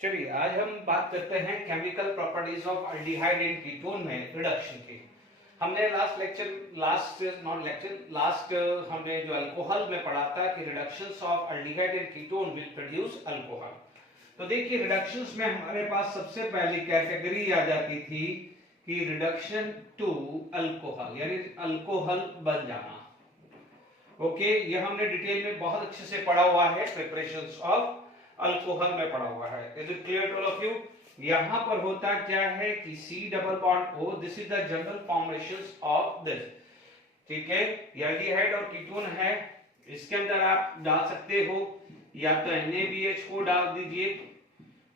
चलिए आज हम बात करते हैं chemical properties of aldehyde and ketone में रिडक्शन की। हमने लास्ट हमने जो अल्कोहल में पढ़ा था कि reductions of aldehyde and ketone will produce alcohol. तो देखिए रिडक्शंस में हमारे पास सबसे पहली कैटेगरी आ जाती थी कि रिडक्शन टू अल्कोहल, यानी अल्कोहल बन जाना। ओके, ये हमने डिटेल में बहुत अच्छे से पढ़ा हुआ है, प्रिपरेशंस ऑफ अल्कोहल में पड़ा हुआ है। Is it clear to all of you? यहां पर होता क्या है कि C double bond O, this is the general formations of this. ठीक है, एल्डिहाइड और कीटोन है, इसके अंदर आप डाल सकते हो या तो NaBH4 डाल दीजिए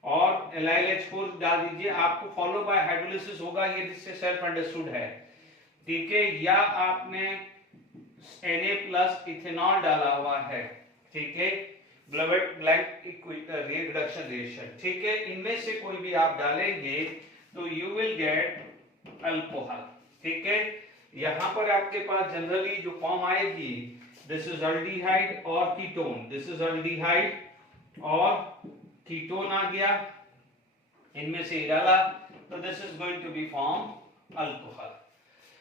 और LiLH4 डाल दीजिए, आपको फॉलो बाय हाइड्रोलिसिस होगा, ये जिससे सेल्फ अंडरस्टूड है। ठीक है, या आपने Na प्लस इथेनॉल डाला हुआ है। ठीक है, ब्लैंक रिडक्शन रिएक्शन। ठीक है, इनमें से कोई भी आप डालेंगे तो यू विल गेट अल्कोहल। ठीक है, यहां पर आपके पास जनरली जो फॉर्म आएगी, दिस इज अल्डिहाइड और कीटोन, दिस इज अल्डिहाइड और कीटोन आ गया, इनमें से डाला तो this is going to be form alcohol.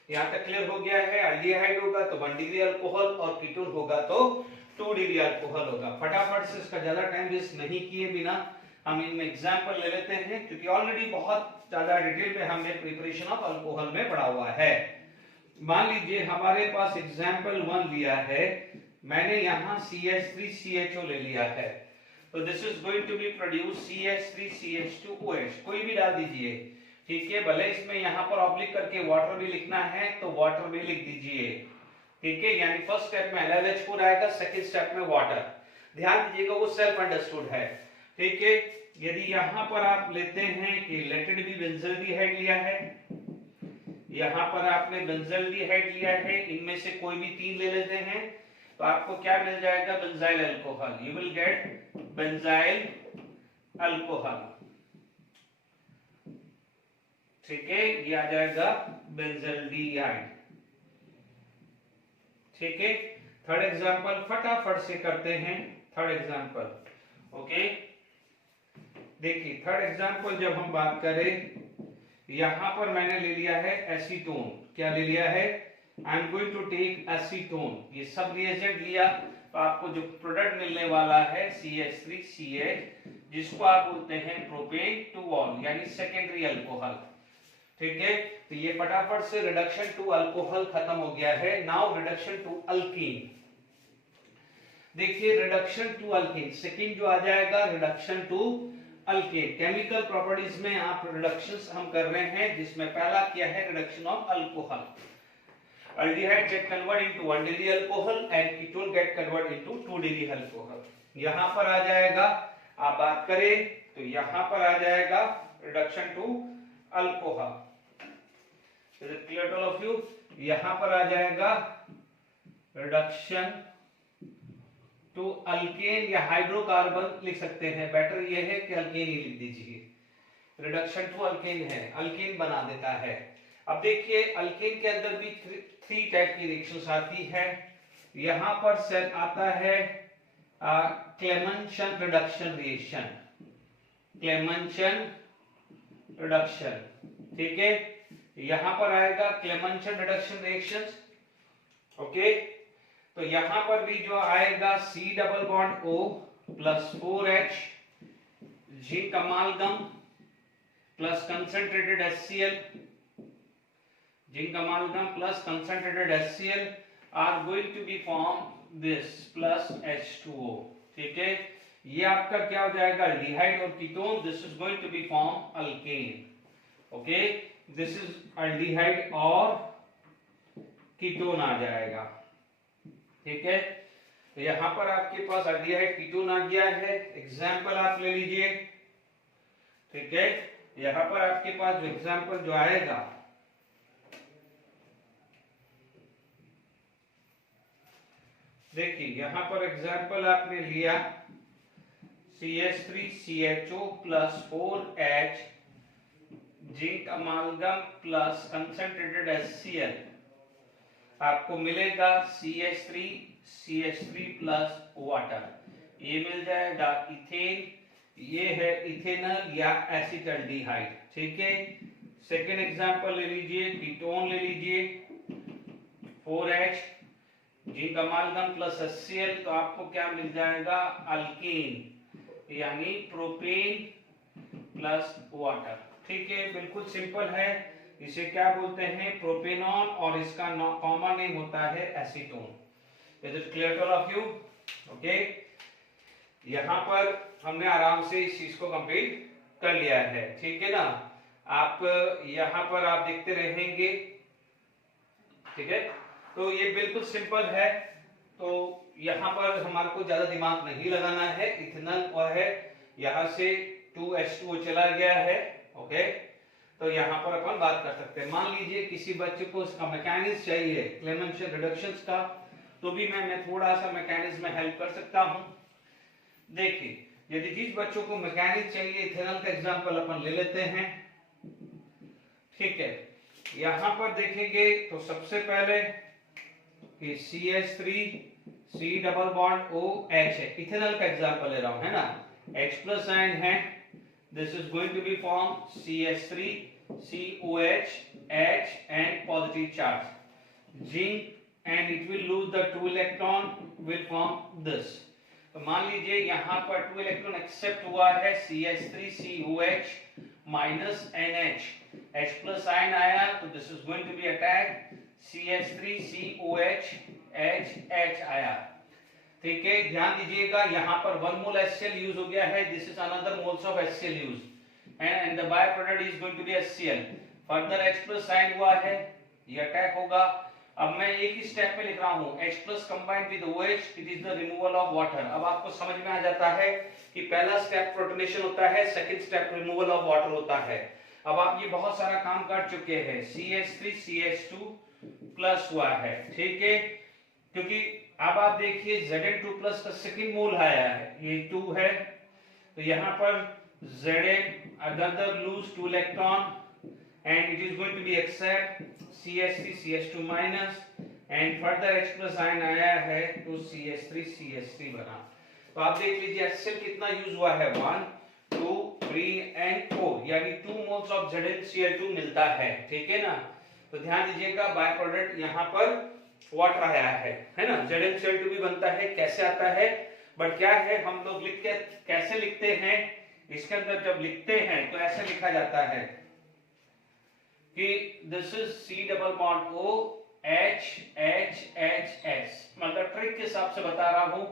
यहां तक क्लियर हो गया है? अल्डिहाइड होगा तो 1 डिग्री अल्कोहल और कीटोन होगा तो 2 डिग्री अल्कोहल होगा। फटाफट से इसका ज्यादा टाइम वेस्ट नहीं किए बिना हम इनमें एग्जांपल ले लेते हैं, क्योंकि ऑलरेडी बहुत ज्यादा डिटेल में हमने प्रिपरेशन ऑफ अल्कोहल में पढ़ा हुआ है। मान लीजिए हमारे पास एग्जांपल 1 लिया है, मैंने यहां CH3CHO ले लिया है, तो this is going to be produce CH3CH2OH, कोई भी डाल दीजिए। ठीक है, भले इसमें यहां पर ऑब्लिक करके वाटर भी लिखना है तो वाटर भी लिख दीजिए। ठीक है, यानी फर्स्ट स्टेप में LiLH4 आएगा, सेकंड स्टेप में वाटर। ध्यान दीजिएगा वो सेल्फ अंडरस्टूड है। ठीक है, यदि यहां पर आप लेते हैं कि लेटेड भी बेंजल्डिहाइड लिया है, यहां पर आपने बेंजल्डिहाइड लिया है, इनमें से कोई भी 3 ले लेते हैं तो आपको क्या मिल जाएगा? Benzyl alcohol. You will gate benzyl alcohol. ठीक है, ये आ जाएगा बेंजल्डिहाइड। ठीक है, थर्ड एग्जांपल फटाफट से करते हैं। थर्ड एग्जांपल, ओके, देखिए थर्ड एग्जांपल जब हम बात करें, यहां पर मैंने ले लिया है एसीटोन। क्या ले लिया है? I am going to take acetone. ये सब रिएजेंट लिया तो आपको जो प्रोडक्ट मिलने वाला है CH3CH, जिसको आप बोलते हैं प्रोपेन टू ऑल, यानी सेकेंडरी अल्कोहल। ठीक है, तो ये फटाफट से रिडक्शन टू अल्कोहल खत्म हो गया है। Now reduction to alkene. देखिए रिडक्शन टू अल्कीन सेकंड जो आ जाएगा, reduction to alkene. Chemical properties में आप रिडक्शंस हम कर रहे हैं, जिसमें पहला किया है reduction of alcohol. Aldehyde gate convert into 1 degree alcohol and ketone gate convert into 2 degree alcohol. यहां पर आ जाएगा, आप बात करें तो यहां पर आ जाएगा reduction to alcohol. Is it clear to all of you? यहां पर आ जाएगा रिडक्शन टू अल्केन या हाइड्रोकार्बन लिख सकते हैं, बेटर ये है कि अल्केन ही लिख दीजिए। रिडक्शन टू अल्केन है, अल्केन बना देता है। अब देखिए अल्केन के अंदर भी 3 टाइप की रिएक्शंस आती है। यहां पर सेल आता है Clemmensen reduction reaction, Clemmensen reduction. ठीक है, यहां पर आएगा क्लेमेंशन रिडक्शन रिएक्शंस। ओके, तो यहां पर भी जो आएगा C double bond O plus 4H, zinc amalgam plus concentrated HCl, zinc amalgam plus concentrated HCl are going to be form this plus H2O। ठीक है, ये आपका क्या हो जाएगा? अल्डिहाइड और ketone, this is going to be form alkane. Okay, this is aldehyde और ketone आ जाएगा। ठीक है, तो यहां पर आपके पास अल्डिहाइड कीटोन आ गया है। एग्जांपल आप ले लीजिए। ठीक है, यहां पर आपके पास जो एग्जांपल जो आएगा, देखिए यहां पर एग्जांपल आपने लिया CH3CHO plus 4H, zinc amalgam plus concentrated HCl, आपको मिलेगा CH3 प्लस वाटर। ये मिल जाएगा इथेन, ये है इथेनॉल या एसिटल्डिहाइड, ठीक है। सेकेंड एग्जांपल ले लीजिए, कीटोन ले लीजिए 4H zinc amalgam plus HCl, तो आपको क्या मिल जाएगा, अल्कीन यानी प्रोपेन प्लस वाटर, ठीक है। बिल्कुल सिंपल है। इसे क्या बोलते हैं, प्रोपेनॉन, और इसका कॉमन नेम होता है acetone. Is it clear to all of you? Okay, यहाँ पर हमने आराम से इस चीज को कंप्लीट कर लिया है, ठीक है ना। आप यहाँ पर आप देखते रहेंगे, ठीक है। तो ये बिल्कुल सिंपल है। तो यहाँ पर हमारे को ज्यादा दिमाग नहीं लगाना है। इथेनॉल और है, यहाँ से 2H2O चला गया है, ओके। तो यहाँ पर अपन बात कर सकते हैं। मान लीजिए किसी बच्चे को इसका मैकेनिज्म चाहिए क्लेमेंशन रिडक्शंस का, तो भी मैं थोड़ा सा मैकेनिज्म में हेल्प कर सकता हूँ। देखिए, यदि जिस बच्चों को मैकेनिज्म चाहिए, इथेनॉल का एग्जांपल अपन ले लेते हैं, ठीक है। यहाँ पर देखेंगे तो सबसे पहले कि CH3 C double bond OH है, इथेनॉल का एग्जांपल ले रहा हूं, है ना। H प्लस आयन है, this is going to be form CH3 COH H and positive charge. Zinc and it will lose the 2 electron, will form this. तो मान लीजिए यहाँ पर 2 इलेक्ट्रॉन एक्सेप्ट हुआ है, CH3 COH minus NH, H plus ion आया, तो this is going to be attack CH3 COH H H आया, ठीक है। ध्यान दीजिएगा यहाँ पर 1 मोल HCl यूज हो गया है, this is another moles of HCl use, and the by product is going to be HCl। Further H plus ion हुआ है, ये अटैक होगा। अब मैं एक ही स्टेप में लिख रहा हूं, H plus combined with OH, it is the removal of water. अब आपको समझ में आ जाता है कि पहला स्टेप प्रोटोनेशन होता है, second step removal of water होता है। अब आप ये बहुत सारा काम कर चुके हैं, CH3 CH2 प्लस हुआ है, ठीक है। क्योंकि अब आप देखिए Zn2 प्लस का सेकंड मोल आया है, ये 2 है, तो यहाँ पर Zn other lose 2 electron and it is going to be accept CH3 CH2 minus and further H plus ion आया है तो CH3 CH3 बना। तो आप देख लीजिए HCl कितना यूज हुआ है, 1 2 3 and 4, यानी 2 मोल्स ऑफ ZnCl2 मिलता है, ठीक है ना। तो ध्यान दीजिएगा बाय प्रोडक्ट यहाँ पर वाटर आया है ना। ZnCl2 भी बनता है, कैसे आता है, बट क्या है, हम लोग लिख के कैसे लिखते हैं, इसके अंदर जब लिखते हैं तो ऐसे लिखा जाता है कि this is C double bond O H H H S, मतलब ट्रिक के हिसाब से बता रहा हूं,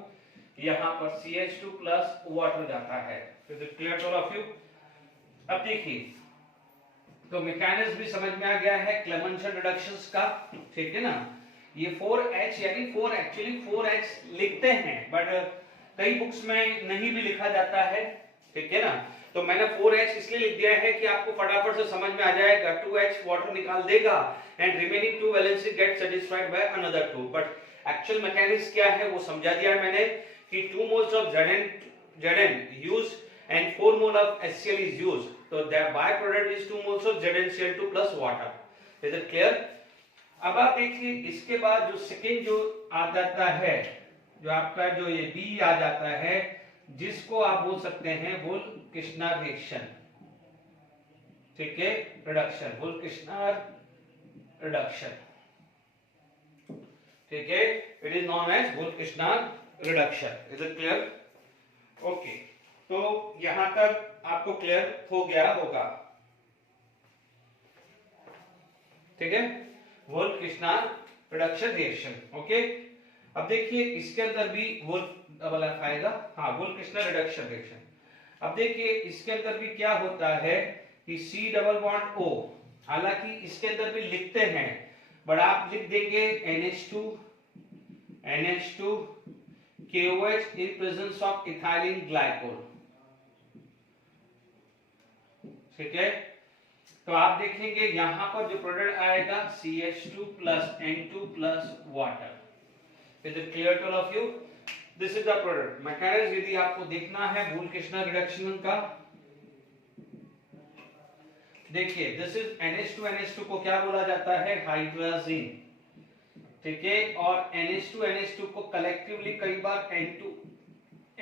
यहाँ पर CH2 प्लस वाटर जाता है। Is it clear to all of you? अब देखिए, तो मैकेनिज्म भी समझ में आ गया है क्लेमेंशन रिडक्शंस का, ठीक है ना। ये 4H यानी 4 एक्चुअली 4H लिखते हैं, बट कई बुक्स में नहीं भी लिखा जाता है, ठीक है ना। तो मैंने 4H इसलिए लिख दिया है कि आपको फटाफट से समझ में आ जाएगा, 2H वाटर निकाल देगा and remaining 2 valency get satisfied by another 2, but actual mechanism क्या है वो समझा दिया मैंने कि 2 moles of Zn use and 4 mole of HCl is use, तो that by product is 2 moles of ZnCl2 plus water. Is it clear? अब आप देखिए, इसके बाद जो सेकंड जो आ जाता है, जो आपका जो ये B आ जाता है, जिसको आप बोल सकते हैं वोल्केशनर रिएक्शन, ठीक है, रिडक्शन, वोल्केशनर रिडक्शन, ठीक है, it is known as Wolff Kishner reduction. Is it clear? Okay, तो यहां तक आपको क्लियर हो गया होगा, ठीक है, वोल्केशनर रिडक्शन रिएक्शन, ओके। अब देखिए इसके अंदर भी डबल एफ आएगा, हाँ, वोल्केशनर रिडक्शन रिएक्शन। अब देखिए इसके अंदर भी क्या होता है कि C डबल बॉन्ड O, हालांकि इसके अंदर भी लिखते हैं, बट आप लिख देंगे NH2 KOH in presence of ethylene glycol, ठीक है। तो आप देखेंगे यहां पर जो प्रोडक्ट आएगा CH2 plus N2 plus water. Is it clear to all of you? This is the product. Mechanism यदि आपको देखना है वोल्केशनर रिडक्शन का, देखिए दिस इज NH2 को क्या बोला जाता है, हाइड्रोजन, ठीक है, और NH2 को कलेक्टिवली कई बार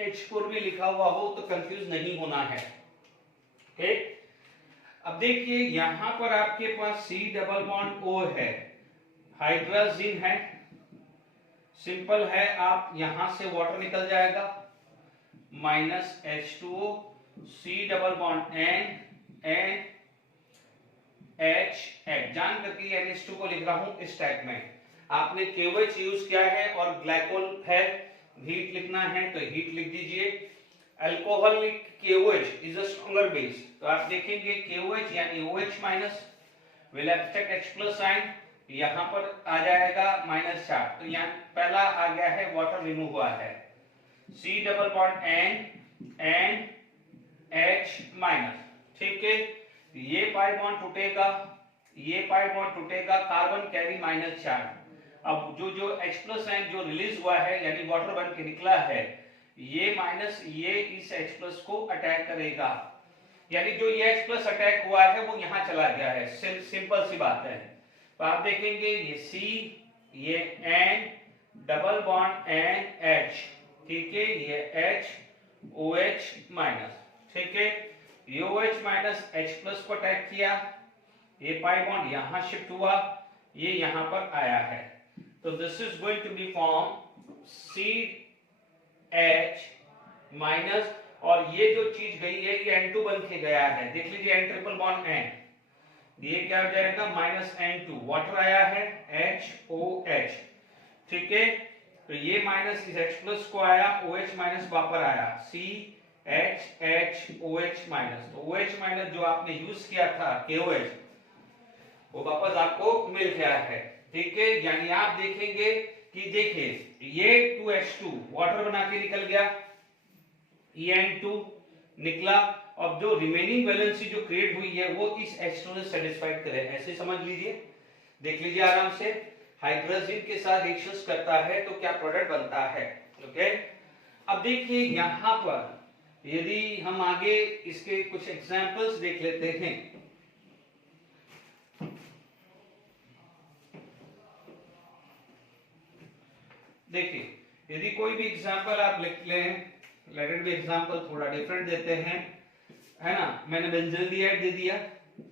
H4 भी लिखा हुआ हो तो कंफ्यूज नहीं होना है। ओके, अब देखिए यहां पर आपके पास C डबल बॉन्ड O है, हाइड्रोजन है, सिंपल है, आप यहां से वाटर निकल जाएगा, minus H2O, C double bond N H जान करके NH2 को लिख रहा हूं इस टाइप में। आपने KOH यूज किया है और ग्लाइकोल है, हीट लिखना है तो हीट लिख दीजिए। Alcoholic KOH is a stronger base, तो आप देखेंगे KOH यानी OH minus will abstract H plus sign, यहां पर आ जाएगा -4, तो यहां पहला आ गया है, वाटर रिमूव हुआ है। C double bond N H minus, ठीक है, ये पाई बॉन्ड टूटेगा, ये पाई बॉन्ड टूटेगा, कार्बन कैरी -4। अब जो H प्लस आयन जो रिलीज हुआ है यानी वाटर बन के निकला है, ये माइनस ये इस H प्लस को अटैक करेगा, यानी जो ये H प्लस अटैक हुआ है वो यहां चला गया है, सिंपल सी बात है। तो आप देखेंगे ये C, ये N डबल बॉन्ड NH, ठीक है, ये H OH माइनस, ठीक है, ये OH माइनस H प्लस को अटैक किया, ये पाई बॉन्ड यहां शिफ्ट हुआ, ये यहां पर आया है, तो this is going to be form CH minus, और ये जो चीज गई है ये N2 बन के गया है, देख लीजिए N ट्रिपल बॉन्ड N, ये क्या हो जाएगा -N2, वाटर आया है HOH, ठीक है, तो ये माइनस इस H प्लस को आया, OH माइनस वापस आया, CHOH माइनस, तो OH माइनस जो आपने यूज किया था KOH वो वापस आपको मिल गया है, ठीक है, यानी आप देखेंगे कि देखिए ये 2H2 वाटर बना के निकल गया, ये N2 निकला, अब जो रिमेनिंग वैलेंसी जो क्रिएट हुई है वो इस H2 से सेटिस्फाइड करे, ऐसे समझ लीजिए, देख लीजिए आराम से, हाइड्रोजन के साथ रिएक्शंस करता है तो क्या प्रोडक्ट बनता है। ओके, अब देखिए यहां पर यदि हम आगे इसके कुछ एग्जांपल्स देख लेते हैं, देखिए यदि कोई भी एग्जांपल आप लिख लें, लेट इट बी एग्जांपल थोड़ा डिफरेंट देते हैं, है ना, मैंने बेंजल्डिहाइड दे दिया,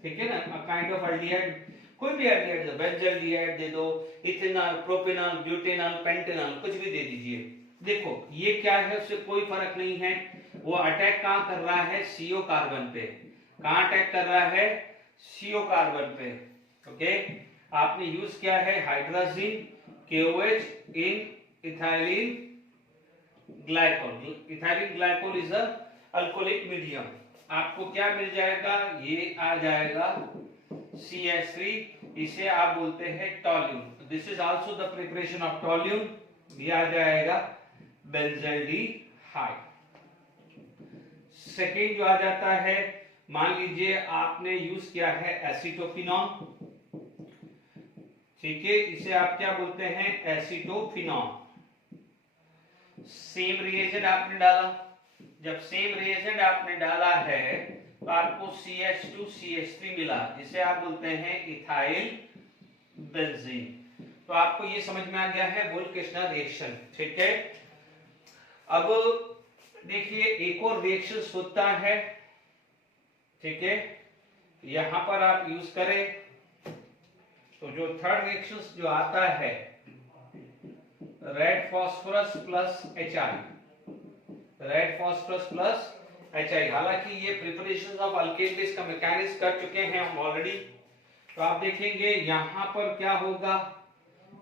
ठीक है ना, अ काइंड ऑफ एल्डिहाइड, कोई भी एल्डिहाइड दो, बेंजल्डिहाइड दे दो, इथेनॉल, प्रोपेनॉल, ब्यूटेनॉल, पेंटेनॉल, कुछ भी दे दीजिए। देखो ये क्या है, उससे कोई फर्क नहीं है, वो अटैक कहां कर रहा है, CO कार्बन पे, कहां अटैक कर रहा है, CO कार्बन पे। ओके, आपने यूज किया है hydrogen KOH in ethylene glycol, ethylene glycol is a alcoholic medium, आपको क्या मिल जाएगा, ये आ जाएगा CH3, इसे आप बोलते हैं टॉल्यून, this is also the preparation of टॉल्यून, ये आ जाएगा बेंजल्डिहाइड। सेकेंड जो आ जाता है, मान लीजिए आपने यूज किया है एसीटोफिनॉल, ठीक है, इसे आप क्या बोलते हैं, एसीटोफिनॉल, सेम रिएजेंट आपने डाला, जब सेम रिएजेंट आपने डाला है तो आपको CH2 CH3 मिला, जिसे आप बोलते हैं इथाइल बेंजीन, तो आपको ये समझ में आ गया है वोल्केशनल रिएक्शन, ठीक है। अब देखिए एक और रिएक्शन होता है, ठीक है, यहां पर आप यूज करें, तो जो थर्ड रिएक्शन जो आता है, red phosphorus plus HI, red phosphorus plus HI, हालांकि ये प्रिपरेशन ऑफ अल्केन बेस का मैकेनिज्म कर चुके हैं हम ऑलरेडी, तो आप देखेंगे यहां पर क्या होगा,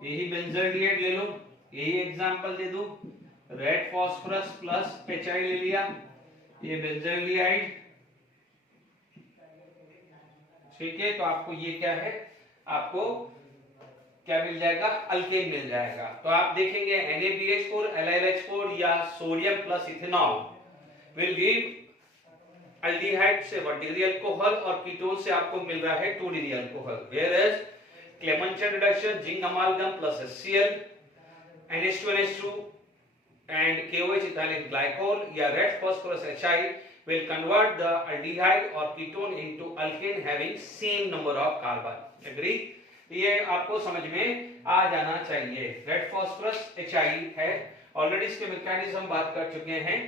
यही बेंजल्डिहाइड ले लो, यही एग्जांपल दे दो, रेड फास्फोरस प्लस HI ले लिया, ये बेंजल्डिहाइड, ठीक है, तो आपको ये क्या है, आपको क्या मिल जाएगा, अल्केन मिल जाएगा। तो आप देखेंगे NaBH4 LiLH4 या sodium plus ethanol will give aldehyde से 1 डिग्री अल्कोहल और कीटोन से आपको मिल रहा है 2 degree alcohol, whereas Clemmensen reduction zinc amalgam plus HCl NH2NH2 and KOH ethylene glycol या red phosphorus HI will convert the aldehyde or ketone into alkane having same number of carbon. Agree? ये आपको समझ में आ जाना चाहिए, red phosphorus HI है already इसके mechanism हम बात कर चुके हैं।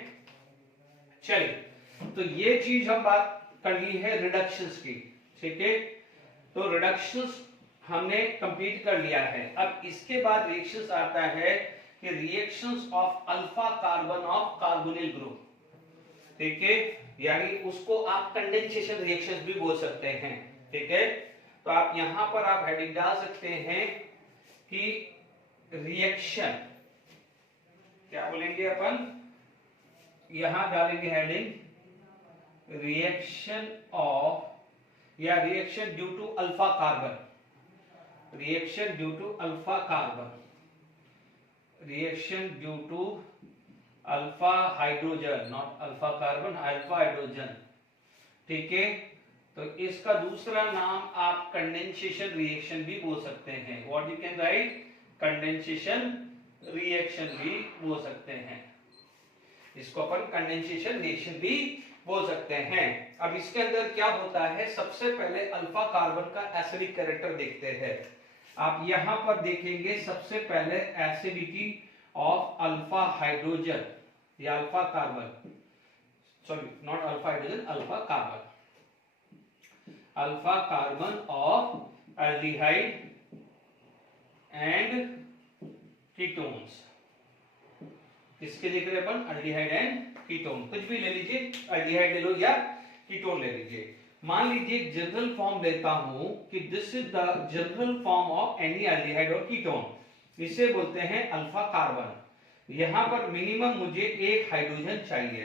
चलिए, तो ये चीज हम बात कर ली है रिडक्शंस की, ठीक है। तो रिडक्शंस हमने कंप्लीट कर लिया है। अब इसके बाद रिएक्शंस आता है कि reactions of alpha carbon of carbonyl group, ठीक है, यानी उसको आप कंडेंसेशन रिएक्शंस भी बोल सकते हैं, ठीक है। तो आप यहां पर आप हेडिंग डाल सकते हैं कि रिएक्शन, क्या बोलेंगे अपन, यहां डालेंगे हेडिंग रिएक्शन ऑफ या reaction due to alpha carbon, reaction due to alpha carbon, reaction due to alpha hydrogen, not alpha carbon, alpha hydrogen, ठीक है। तो इसका दूसरा नाम आप कंडेंसेशन रिएक्शन भी बोल सकते हैं। What you can write, condensation reaction भी बोल सकते हैं, इसको अपन कंडेंसेशन रिएक्शन भी बोल सकते हैं। अब इसके अंदर क्या होता है, सबसे पहले अल्फा कार्बन का एसिडिक कैरेक्टर देखते हैं। आप यहां पर देखेंगे सबसे पहले एसिडिटी ऑफ अल्फा हाइड्रोजन या alpha carbon, sorry not alpha hydrogen, alpha carbon, alpha carbon of aldehyde and ketones. किसके देख रहे अपन, एल्डिहाइड एंड कीटोन, कुछ भी ले लीजिए, एल्डिहाइड ले लो या कीटोन ले लीजिए। मान लीजिए एक जनरल फॉर्म लेता हूं कि this is the general form of any aldehyde और कीटोन, इसे बोलते हैं अल्फा कार्बन। यहां पर मिनिमम मुझे एक हाइड्रोजन चाहिए,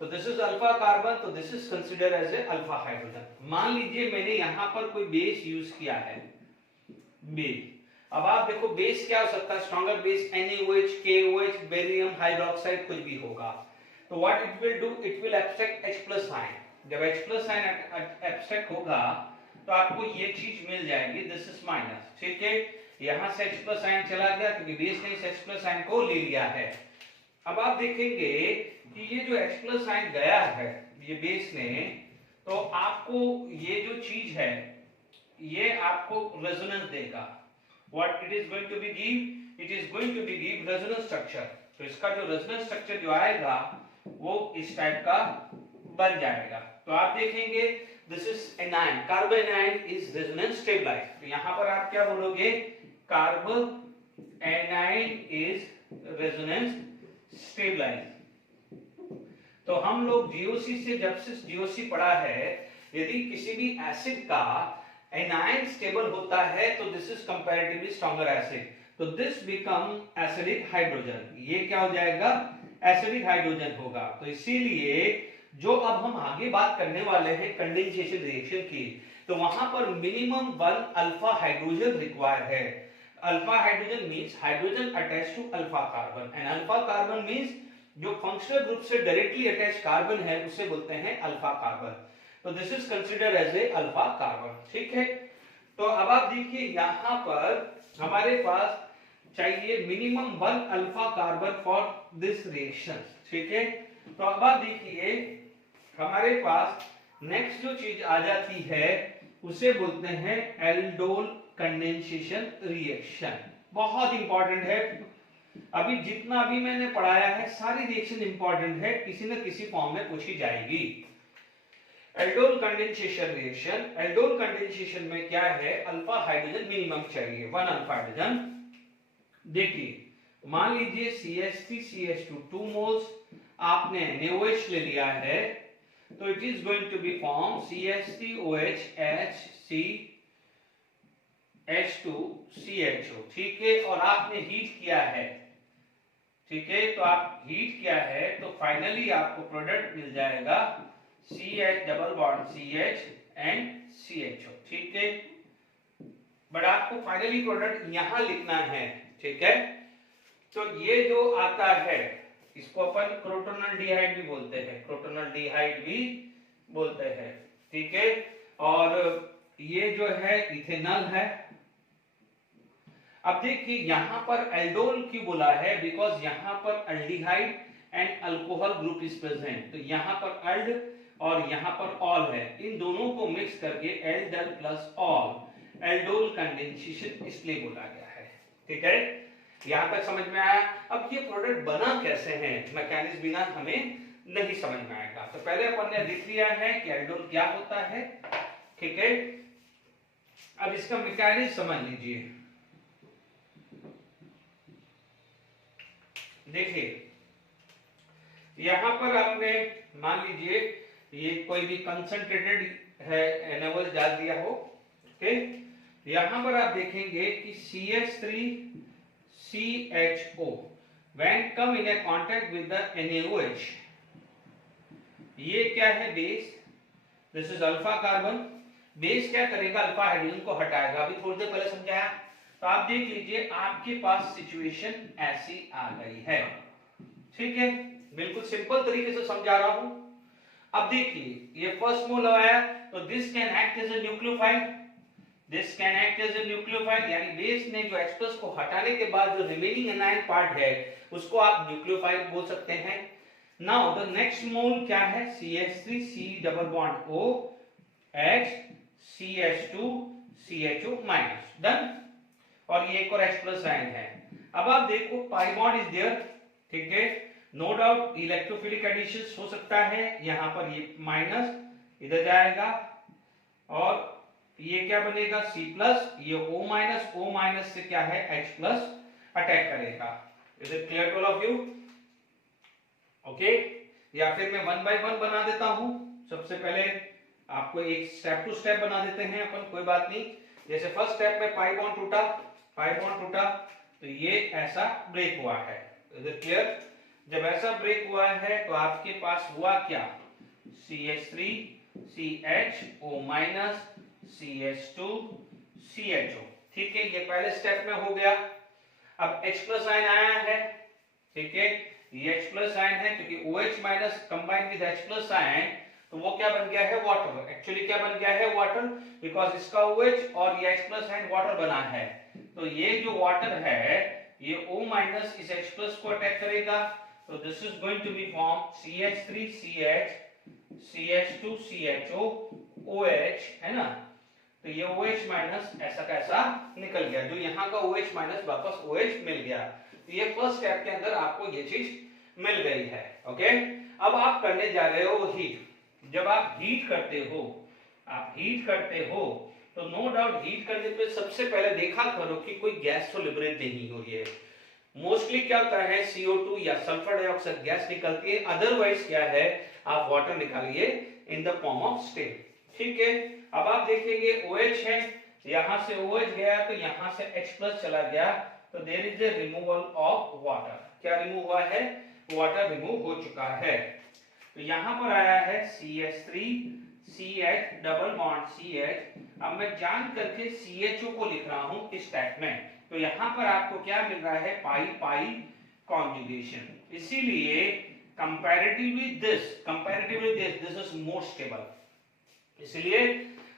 तो दिस इज अल्फा कार्बन, तो this is consider as a alpha hydrogen. मान लीजिए मैंने यहां पर कोई बेस यूज किया है, बेस। अब आप देखो बेस क्या हो सकता है, stronger base NaOH, KOH, barium hydroxide, कुछ भी होगा। तो what it will do, it will abstract H+ ion. जब H+ आयन एब्स्ट्रैक्ट होगा तो आपको ये चीज मिल जाएगी, दिस इज माइनस, ठीक है। यहां से H+ आयन चला गया क्योंकि बेस ने इस H+ आयन को ले लिया है। अब आप देखेंगे कि ये जो H+ आयन गया है ये बेस ने, तो आपको ये जो चीज है ये आपको रेजोनेंस देगा। What it is going to be give? It is going to be give resonance structure. तो इसका जो रेजोनेंस स्ट्रक्चर जो आएगा वो इस टाइप का बन जाएगा। तो आप देखेंगे this is anion, carbon anion is resonance stabilized. तो यहां पर आप क्या बोलोगे, carbon anion is resonance stabilized. तो हम लोग जीओसी से, जब से जीओसी पढ़ा है, यदि किसी भी एसिड का एनायन स्टेबल होता है तो this is comparatively stronger acid, तो दिस बिकम एसिडिक हाइड्रोजन। ये क्या हो जाएगा, एसिडिक हाइड्रोजन होगा। तो इसीलिए जो अब हम आगे बात करने वाले हैं कंडेंसेशन रिएक्शन की, तो वहां पर मिनिमम 1 अल्फा हाइड्रोजन रिक्वायर है। Alpha hydrogen means hydrogen attached to alpha carbon, and alpha carbon means जो फंक्शनल ग्रुप से डायरेक्टली अटैच कार्बन है उसे बोलते हैं अल्फा कार्बन। तो this is considered as a alpha carbon, ठीक है। तो अब आप देखिए यहां पर हमारे पास चाहिए minimum 1 alpha carbon for this reaction, ठीक है। तो अब आप देखिए हमारे पास नेक्स्ट जो चीज आ जाती है उसे बोलते हैं एल्डोल कंडेंसेशन रिएक्शन। बहुत इंपॉर्टेंट है, अभी जितना भी मैंने पढ़ाया है सारी रिएक्शन इंपॉर्टेंट है, किसी न किसी फॉर्म में पूछी जाएगी। Aldol condensation reaction, aldol condensation में क्या है, अल्फा हाइड्रोजन मिनिमम चाहिए, 1 अल्फा हाइड्रोजन। देखिए मान लीजिए CH3CH2 2 मोल्स, आपने NaOH ले लिया है, तो it is going to be form CH3OH HCH2CHO, ठीक है। और आपने हीट किया है, ठीक है, तो आप हीट किया है तो फाइनली आपको प्रोडक्ट मिल जाएगा CH double bond CH and CHO, ठीक है। बट आपको फाइनली प्रोडक्ट यहां लिखना है, ठीक है। तो ये जो आता है इसको अपन क्रोटोनल्डिहाइड भी बोलते हैं, क्रोटोनल्डिहाइड भी बोलते हैं, ठीक है। और ये जो है इथेनॉल है। अब देखिए यहां पर एल्डोल क्यों बोला है, बिकॉज यहां पर aldehyde and alcohol group is present. तो यहां पर एल्ड और यहां पर ऑल है, इन दोनों को मिक्स करके एल्डल प्लस ऑल, एल्डोल कंडेंसेशन इसलिए बोला गया है, ठीक है। यहां तक समझ में आया। अब ये प्रोडक्ट बना कैसे है, मैकेनिज्म बिना हमें नहीं समझ में आएगा। तो पहले अपन ने देख लिया है कि एल्डोल क्या होता है, ठीक है। अब इसका मैकेनिज्म समझ लीजिए। देखिए यहां पर आपने मान लीजिए ये कोई भी कंसंट्रेटेड है एनएच डाल दिया हो, ओके। यहां पर आप देखेंगे कि CH3CHO when come in a contact with the NaOH, ये क्या है base, this is alpha carbon. Base क्या करेगा, अल्फा हाइड्रोजन को हटाएगा, अभी थोड़ी देर पहले समझाया। तो आप देख लीजिए आपके पास सिचुएशन ऐसी आ गई है, ठीक है। बिल्कुल सिंपल तरीके से समझा रहा हूं। अब देखिए ये फर्स्ट मोल आया, तो this can act as a nucleophile, this can act as a nucleophile, यानी बेस ने जो H+ को हटाने के बाद जो रिमेनिंग एनायन पार्ट है उसको आप न्यूक्लियोफाइल बोल सकते हैं। नाउ द नेक्स्ट मोल क्या है, CH3 C double bond O H CH2 CHO minus, done. और ये एक और H+ आयन है। अब आप देखो पाई बॉन्ड इज देयर, ठीक है। नो डाउट इलेक्ट्रोफिलिक एडिशंस हो सकता है, यहां पर ये माइनस इधर जाएगा और ये क्या बनेगा C+, ये O माइनस से क्या है H+ अटैक करेगा। Is it clear to all of you, okay. या फिर मैं 1 by 1 बना देता हूं। सबसे पहले आपको एक स्टेप टू स्टेप बना देते हैं अपन, कोई बात नहीं। जैसे फर्स्ट स्टेप में पाई बॉन्ड टूटा, तो ये ऐसा ब्रेक हुआ है, इज इट क्लियर। जब ऐसा ब्रेक हुआ है तो आपके पास हुआ क्या, CH3 CHO minus CH2 CHO, ठीक है। ये पहले स्टेप में हो गया। अब H+ आयन आया है, ठीक है। ये H+ आयन है क्योंकि OH minus combine with H+ ion, तो वो क्या बन गया है, वाटर। एक्चुअली क्या बन गया है, वाटर, बिकॉज इसका OH और ये H+ आयन वाटर बना है। तो ये जो वाटर है ये O माइनस इस H+ को अटैक करेगा, तो this is going to be form CH3 CH CH2 CHO OH, है ना। तो ये OH माइनस ऐसा कैसा निकल गया, जो यहाँ का OH माइनस वापस OH मिल गया। तो ये फर्स्ट स्टेप के अंदर आपको ये चीज मिल गई है, ओके। अब आप करने जा रहे हो हीट। जब आप हीट करते हो तो नो डाउट हीट करने पे सबसे पहले देखा करो कि कोई गैस तो लिबरेट नहीं हो रही है। मोस्टली क्या होता है, CO2 या सल्फर डाइऑक्साइड गैस निकलती है, अदरवाइज क्या है, आप वाटर निकालिए in the form of steam, ठीक है। अब आप देखेंगे OH है, यहां से OH गया तो यहां से H+ चला गया, तो there is a removal of water. क्या रिमूव हुआ है, वाटर रिमूव हो चुका है। तो यहां पर आया है CH3 CH double bond CH। अब मैं जान करके CHO को लिख रहा हूं इस टाइप में, तो यहां पर आपको क्या मिल रहा है, पाई पाई कॉन्जुगेशन। इसीलिए comparatively this is more stable. इसलिए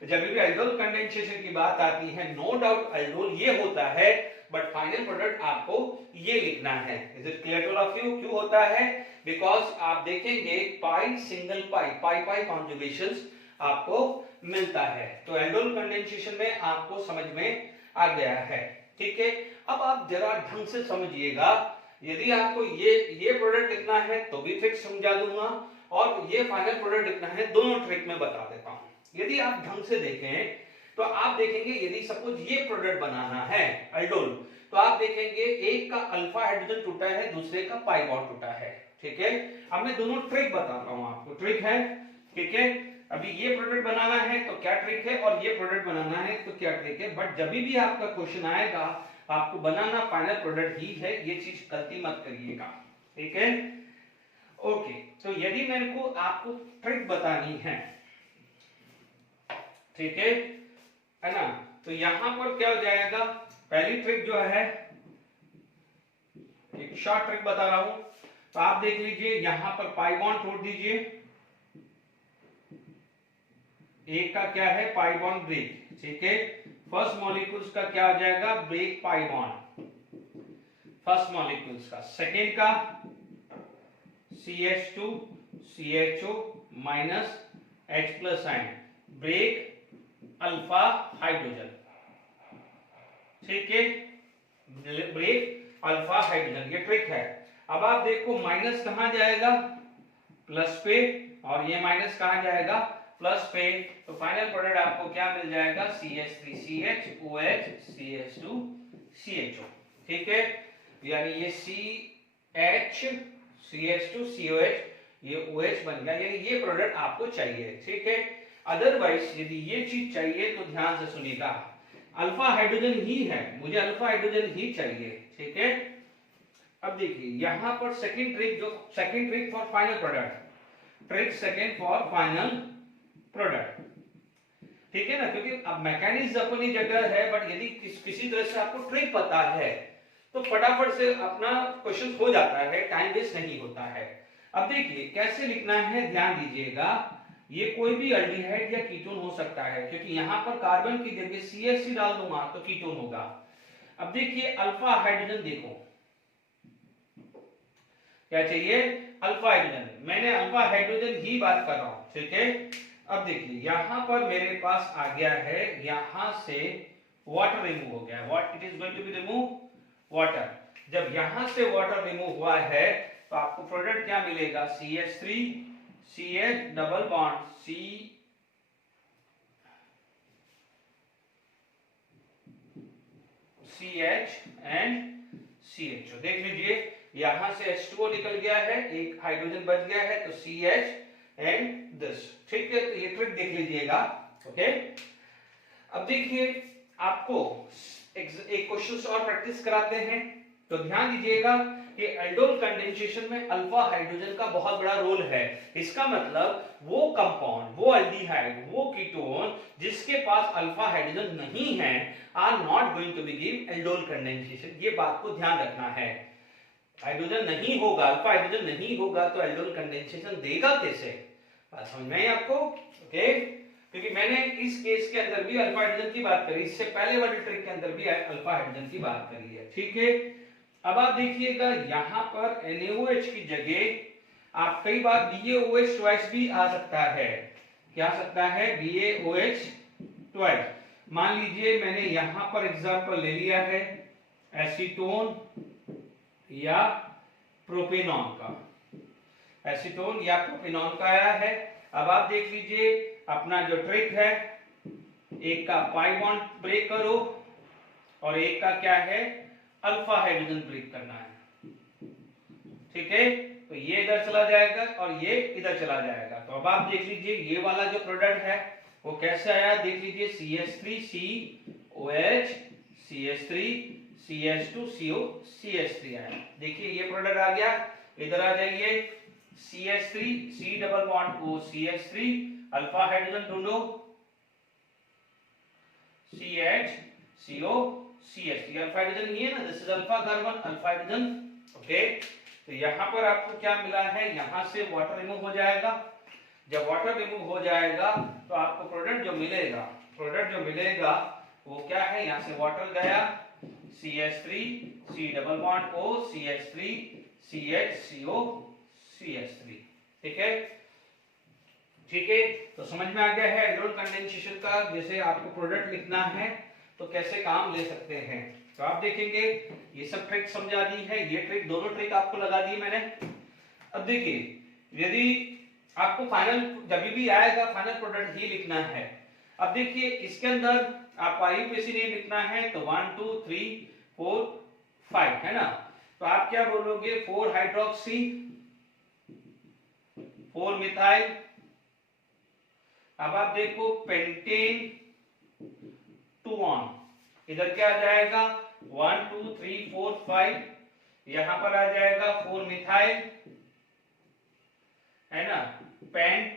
जब भी एल्डोल कंडेंसेशन की बात आती है, नो डाउट एल्डोल ये होता है, बट फाइनल प्रोडक्ट आपको ये लिखना है। Is it clear to all of you, क्यों होता है, बिकॉज आप देखेंगे पाई सिंगल पाई कॉन्जुगेशंस आपको मिलता है। तो एल्डोल कंडेंसेशन में आपको समझ में आ गया है, ठीक है। अब आप जरा ढंग से समझिएगा, यदि आपको ये प्रोडक्ट लिखना है तो भी ट्रिक समझा दूंगा, और ये फाइनल प्रोडक्ट लिखना है, दोनों ट्रिक में बता देता हूं। यदि आप ढंग से देखें तो आप देखेंगे, यदि सपोज ये प्रोडक्ट बनाना है एल्डोल, तो आप देखेंगे एक का अल्फा हाइड्रोजन टूटा है, दूसरे का पाई बॉन्ड टूटा है, ठीक है। अब मैं दोनों ट्रिक बताता हूं आपको, ट्रिक है, ठीक है। अभी ये प्रोडक्ट बनाना है तो क्या ट्रिक है, और ये प्रोडक्ट बनाना है तो क्या ट्रिक है। बट जब भी आपका क्वेश्चन आएगा, आपको बनाना फाइनल प्रोडक्ट ही है, ये चीज गलती मत करिएगा, ठीक है, ओके। तो यदि मेरे को आपको ट्रिक बतानी है, ठीक है ना, तो यहां पर क्या हो जाएगा, पहली ट्रिक जो है, एक शॉर्ट ट्रिक बता रहा हूं, तो आप देख लीजिए, यहां पर पाई बॉन्ड तोड़ दीजिए, एक का क्या है, पाई बॉन्ड ब्रेक, ठीक है। फर्स्ट मॉलिक्यूल्स का क्या हो जाएगा, break pi bond, first molecules का। सेकेंड का CH2 CHO minus H+ ion, break alpha hydrogen, ठीक है, ब्रेक अल्फा हाइड्रोजन, ये ट्रिक है। अब आप देखो माइनस कहां जाएगा, प्लस पे, और ये माइनस कहां जाएगा, प्लस पे। तो फाइनल प्रोडक्ट आपको क्या मिल जाएगा, CH3CH OH CH2 CHO। ठीक है, यानी ये CH CH2 COH ये OH बन गया, यानी ये प्रोडक्ट आपको चाहिए। ठीक है, अदरवाइज यदि ये चीज चाहिए तो ध्यान से सुनिएगा, अल्फा हाइड्रोजन ही है, मुझे अल्फा हाइड्रोजन ही चाहिए। ठीक है, अब देखिए यहां पर सेकंड ट्रिक, जो second trick for final product, trick second for final product. ठीक है ना, क्योंकि अब मैकेनिज्म अपनी जगह है, बट यदि किसी तरह से आपको ट्रिक पता है तो फटाफट से अपना क्वेश्चन हो जाता है, टाइम वेस्ट नहीं होता है। अब देखिए कैसे लिखना है, ध्यान दीजिएगा, ये कोई भी अल्डिहाइड या कीटोन हो सकता है, क्योंकि यहां पर कार्बन की जगह CH3 डाल दूंगा तो कीटोन होगा। अब देखिए अल्फा हाइड्रोजन, देखो क्या चाहिए, अल्फा हाइड्रोजन, मैंने अल्फा हाइड्रोजन ही बात कर रहा हूं। ठीक है, अब देखिए यहां पर मेरे पास आ गया है, यहां से वाटर रिमूव हो गया, what it is going to be remove, water. जब यहां से वाटर रिमूव हुआ है तो आपको प्रोडक्ट क्या मिलेगा, CH3 CH double bond CH and CHO। देख लीजिए यहां से H2O निकल गया है, एक हाइड्रोजन बच गया है, तो CH एंड दिस। ठीक है, तो ये ट्रिक देख लीजिएगा। ओके, अब देखिए आपको एक क्वेश्चन और प्रैक्टिस कराते हैं, तो ध्यान दीजिएगा कि एल्डोल कंडेंसेशन में अल्फा हाइड्रोजन का बहुत बड़ा रोल है। इसका मतलब वो कंपाउंड, वो अल्डिहाइड, वो कीटोन जिसके पास अल्फा हाइड्रोजन नहीं है are not going to be give aldol condensation. ये बात को ध्यान रखना है, हाइड्रोजन नहीं होगा, अल्फा हाइड्रोजन नहीं होगा तो एल्डोल कंडेंसेशन देगा कैसे, बात समझ में आई आपको। ओके, क्योंकि मैंने इस केस के अंदर भी अल्फा हाइड्रोजन की बात करी, इससे पहले वाली ट्रिक के अंदर भी अल्फा हाइड्रोजन की बात करी है। ठीक है, अब आप देखिएगा यहां पर NaOH की जगह आप कई बार BaOH ट्वाइस भी आ सकता है, क्या आ सकता है, BaOH ट्वाइस। मान लीजिए मैंने यहां पर एग्जांपल ले लिया है एसीटोन या प्रोपेनॉन का, एसीटोन या प्रोपेनॉन का आया है। अब आप देख लीजिए अपना जो ट्रिक है, एक का पाई बॉन्ड ब्रेक करो और एक का क्या है, अल्फा हाइड्रोजन ब्रेक करना है। ठीक है, तो ये इधर चला जाएगा और ये इधर चला जाएगा। तो अब आप देख लीजिए ये वाला जो प्रोडक्ट है वो कैसे आया, देख लीजिए CH3COH CH3 CH2CO CH3 आया। देखिए ये प्रोडक्ट आ गया, इधर आ जाइए CH3 C double bond O CH3, alpha hydrogen ढूंढो CHCO CH3, अल्फा हाइड्रोजन ही है ना, this is alpha carbon, alpha hydrogen. Okay, तो यहां पर आपको क्या मिला है, यहां से वाटर रिमूव हो जाएगा। जब वाटर रिमूव हो जाएगा तो आपको प्रोडक्ट जो मिलेगा वो क्या है, यहां से वाटर गया, CH3 C double bond O CH3 CHCO CH3। ठीक है, ठीक है, तो समझ में आ गया है एल्डोल कंडेंसेशन का, जैसे आपको प्रोडक्ट लिखना है तो कैसे काम ले सकते हैं। तो आप देखेंगे ये सब ट्रिक समझा दी है, ये ट्रिक, दोनों ट्रिक आपको लगा दी मैंने। अब देखिए यदि आपको फाइनल जब भी आएगा फाइनल प्रोडक्ट ही लिखना है। अब देखिए इसके अंदर आपको आईयूपीएसी नेम लिखना है, तो 1 2 3 4 5 है ना, तो आप क्या बोलोगे, 4 हाइड्रोक्सी 4 मिथाइल। अब आप देखो पेंटेन 2 ऑन, इधर क्या आ जाएगा 1 2 3 4 5, यहां पर आ जाएगा 4 मिथाइल है ना, pent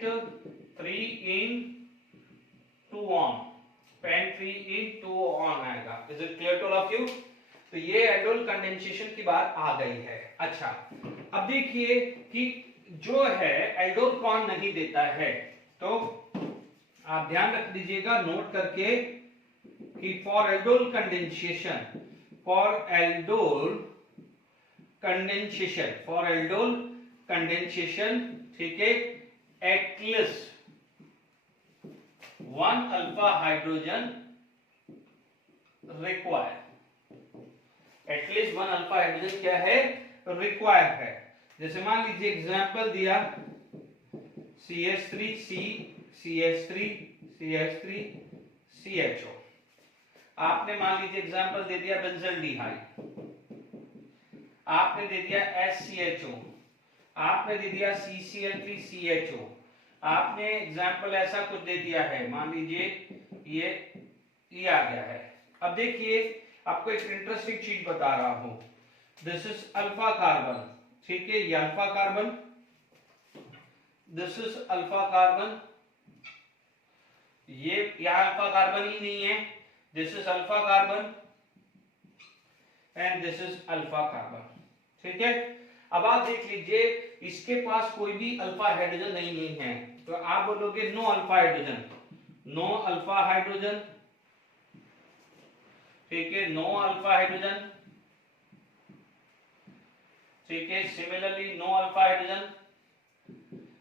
3 en 2 one, pent 3 en 2 one आएगा। Is it clear to all of you. तो ये एल्डोल कंडेंसेशन की बात आ गई है। अच्छा, अब देखिए कि जो है एल्डोल कौन नहीं देता है, तो आप ध्यान रख दीजिएगा नोट करके कि फॉर एल्डोल कंडेंसेशन, ठीक है, at least 1 alpha hydrogen require, at least one alpha hydrogen क्या है, रिक्वायर्ड है। जैसे मान लीजिए एग्जांपल दिया CH3C CH3 CH3 CHO, आपने मान लीजिए एग्जांपल दे दिया बेंजल्डिहाइड, आपने दे दिया SCHO, आपने दे दिया CCl3CHO, आपने एग्जांपल ऐसा कुछ दे दिया है, मान लीजिए ये आ गया है। अब देखिए आपको एक इंटरेस्टिंग चीज बता रहा हूं, दिस इज अल्फा कार्बन, ठीक है, ये alpha carbon, this is alpha carbon, ये अल्फा कार्बन ही नहीं है, this is alpha carbon and this is alpha carbon, ठीक है। अब आप देख लीजिए इसके पास कोई भी अल्फा हाइड्रोजन नहीं है, तो आप बोलोगे no alpha hydrogen, no alpha hydrogen, ठीक है, नो अल्फा हाइड्रोजन, ठीक है। सिमिलरली नो अल्फा हाइड्रोजन,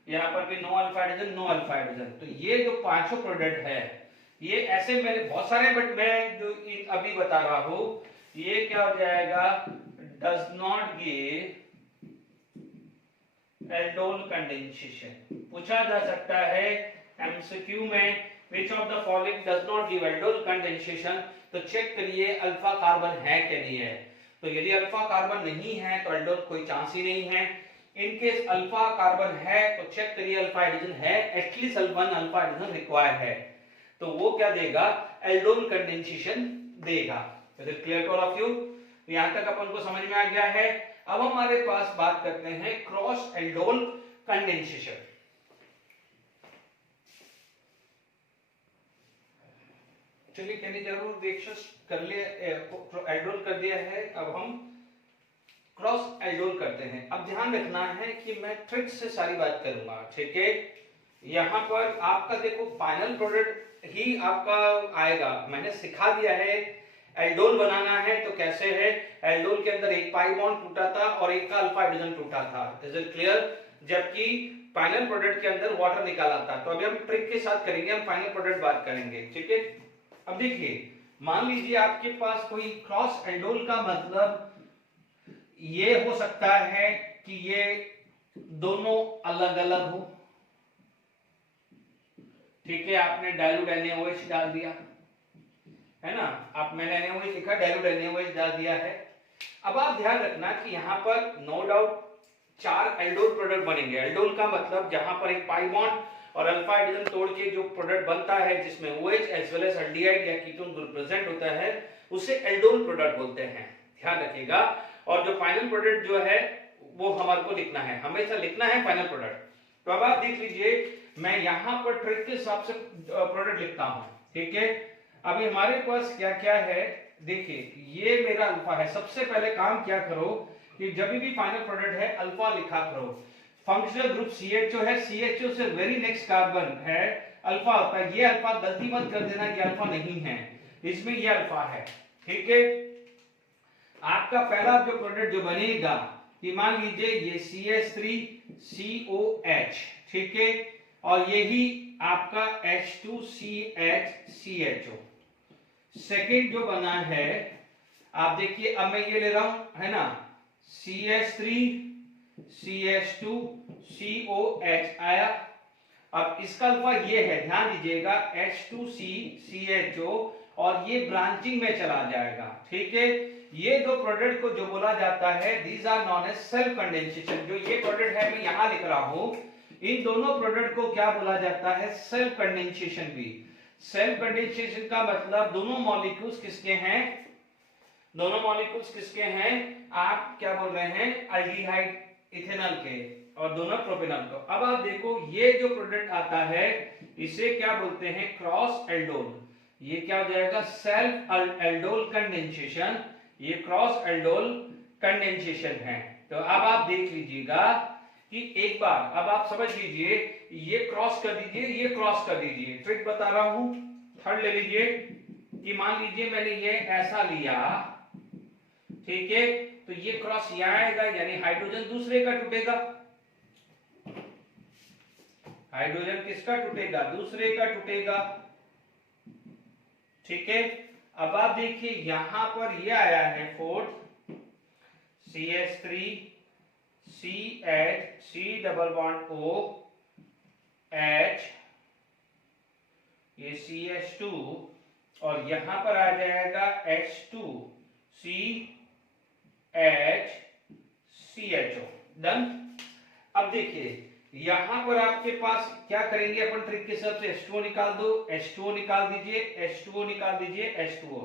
यहां पर भी no alpha hydrogen, no alpha hydrogen. तो ये जो पांचों प्रोडक्ट है ये ऐसे मेरे बहुत सारे, बट मैं जो अभी बता रहा हूं ये क्या हो जाएगा, does not give aldol condensation. पूछा जा सकता है एमसीक्यू में which of the following does not give aldol condensation, तो चेक करिए अल्फा कार्बन है कि नहीं है। तो यदि अल्फा कार्बन नहीं है तो एल्डोल कोई चांस ही नहीं है। इन केस अल्फा कार्बन है तो चेक करिए अल्फा हाइड्रोजन है, at least one alpha hydrogen required है, तो वो क्या देगा, एल्डोल कंडेंसेशन देगा। Is it clear to all of you? यहां तक अपन को समझ में आ गया है। अब हमारे पास बात करते हैं क्रॉस एल्डोल कंडेंसेशन। चलिए कहने जरूर रिएक्शंस कर लिए, एल्डोल कर दिया है, अब हम क्रॉस एल्डोल करते हैं। अब ध्यान रखना है कि मैं ट्रिक से सारी बात करूंगा, ठीक है। यहां पर आपका देखो फाइनल प्रोडक्ट ही आपका आएगा, मैंने सिखा दिया है एल्डोल बनाना है तो कैसे है। एल्डोल के अंदर एक पाई बॉन्ड टूटा था और एक का अल्फा हाइड्रोजन टूटा था, इज इट क्लियर, जबकि फाइनल प्रोडक्ट के अंदर वाटर निकाला था। तो अभी हम ट्रिक के साथ करेंगे, हम फाइनल प्रोडक्ट बात करेंगे, ठीक है। अब देखिए मान लीजिए आपके पास कोई क्रॉस एल्डोल का मतलब ये हो सकता है कि ये दोनों अलग अलग हो, ठीक है। आपने डाइल्यूट NaOH डाल दिया है ना, आप मैंने NaOH लिखा, डाइल्यूट NaOH डाल दिया है। अब आप ध्यान रखना कि यहां पर नो डाउट 4 एल्डोल प्रोडक्ट बनेंगे। एल्डोल का मतलब जहां पर एक पाई बॉन्ड और अल्फा हाइड्रोजन तोड़ के जो प्रोडक्ट बनता है जिसमें OH as well as aldehyde या कीटोन ग्रुप प्रेजेंट होता है उसे एल्डोल प्रोडक्ट बोलते हैं, ध्यान रखिएगा। और जो फाइनल प्रोडक्ट जो है वो हमारे को लिखना है, हमेशा लिखना है फाइनल प्रोडक्ट। तो अब आप देख लीजिए मैं यहां पर ट्रिक के हिसाब से प्रोडक्ट लिखता हूं, ठीक है। अभी हमारे पास क्या क्या है, देखिए ये मेरा अल्फा है। सबसे पहले काम क्या करो कि जब भी फाइनल प्रोडक्ट है अल्फा लिखा करो। फंक्शनल ग्रुप CHO है, CHO से वेरी नेक्स्ट कार्बन है अल्फा होता है। ये अल्फा गलती मत कर देना, ये अल्फा नहीं है, इसमें ये अल्फा है, ठीक है। आपका पहला जो प्रोडक्ट जो बनेगा कि मान लीजिए ये CH3COH, ठीक है, और यही आपका H2CHCHO। सेकेंड जो बना है आप देखिए, अब मैं ये ले रहा हूं है ना, CH3CH2COH आया। अब इसका अल्फा ये है, ध्यान दीजिएगा H2CCHO, और ये ब्रांचिंग में चला जाएगा, ठीक है। ये दो प्रोडक्ट को जो बोला जाता है these are known as self condensation. जो ये प्रोडक्ट है मैं यहां लिख रहा हूं, इन दोनों प्रोडक्ट को क्या बोला जाता है, सेल्फ कंडेंसेशन भी। सेल्फ कंडेंसेशन का मतलब दोनों मॉलिक्यूल्स किसके हैं, दोनों मॉलिक्यूल्स किसके हैं, आप क्या बोल रहे हैं, एल्डिहाइड इथेनॉल के, और दोनों प्रोपेनॉल को। अब आप देखो ये जो प्रोडक्ट आता है इसे क्या बोलते हैं, क्रॉस एल्डोल। ये क्या हो जाएगा, सेल्फ एल्डोल कंडेंसेशन, ये क्रॉस एल्डोल कंडेंसेशन है। तो अब आप देख लीजिएगा कि एक बार अब आप समझ लीजिए, ये क्रॉस कर दीजिए, ये क्रॉस कर दीजिए। ट्रिक बता रहा हूं, थर्ड ले लीजिए कि मान लीजिए मैंने ये ऐसा लिया, ठीक है, तो ये क्रॉस यहां आएगा, यानी हाइड्रोजन दूसरे का टूटेगा, हाइड्रोजन किसका टूटेगा, दूसरे का टूटेगा, ठीक है। अब आप देखिए यहां पर ये आया है fourth, CH3 CH C double bond O H, ये CH2 और यहां पर आ जाएगा H2 CH CHO। डन। अब देखिए यहां पर आपके पास क्या करेंगे अपन ट्रिक के हिसाब से H2O निकाल दो, H2O निकाल दीजिए, H2O निकाल दीजिए, H2O।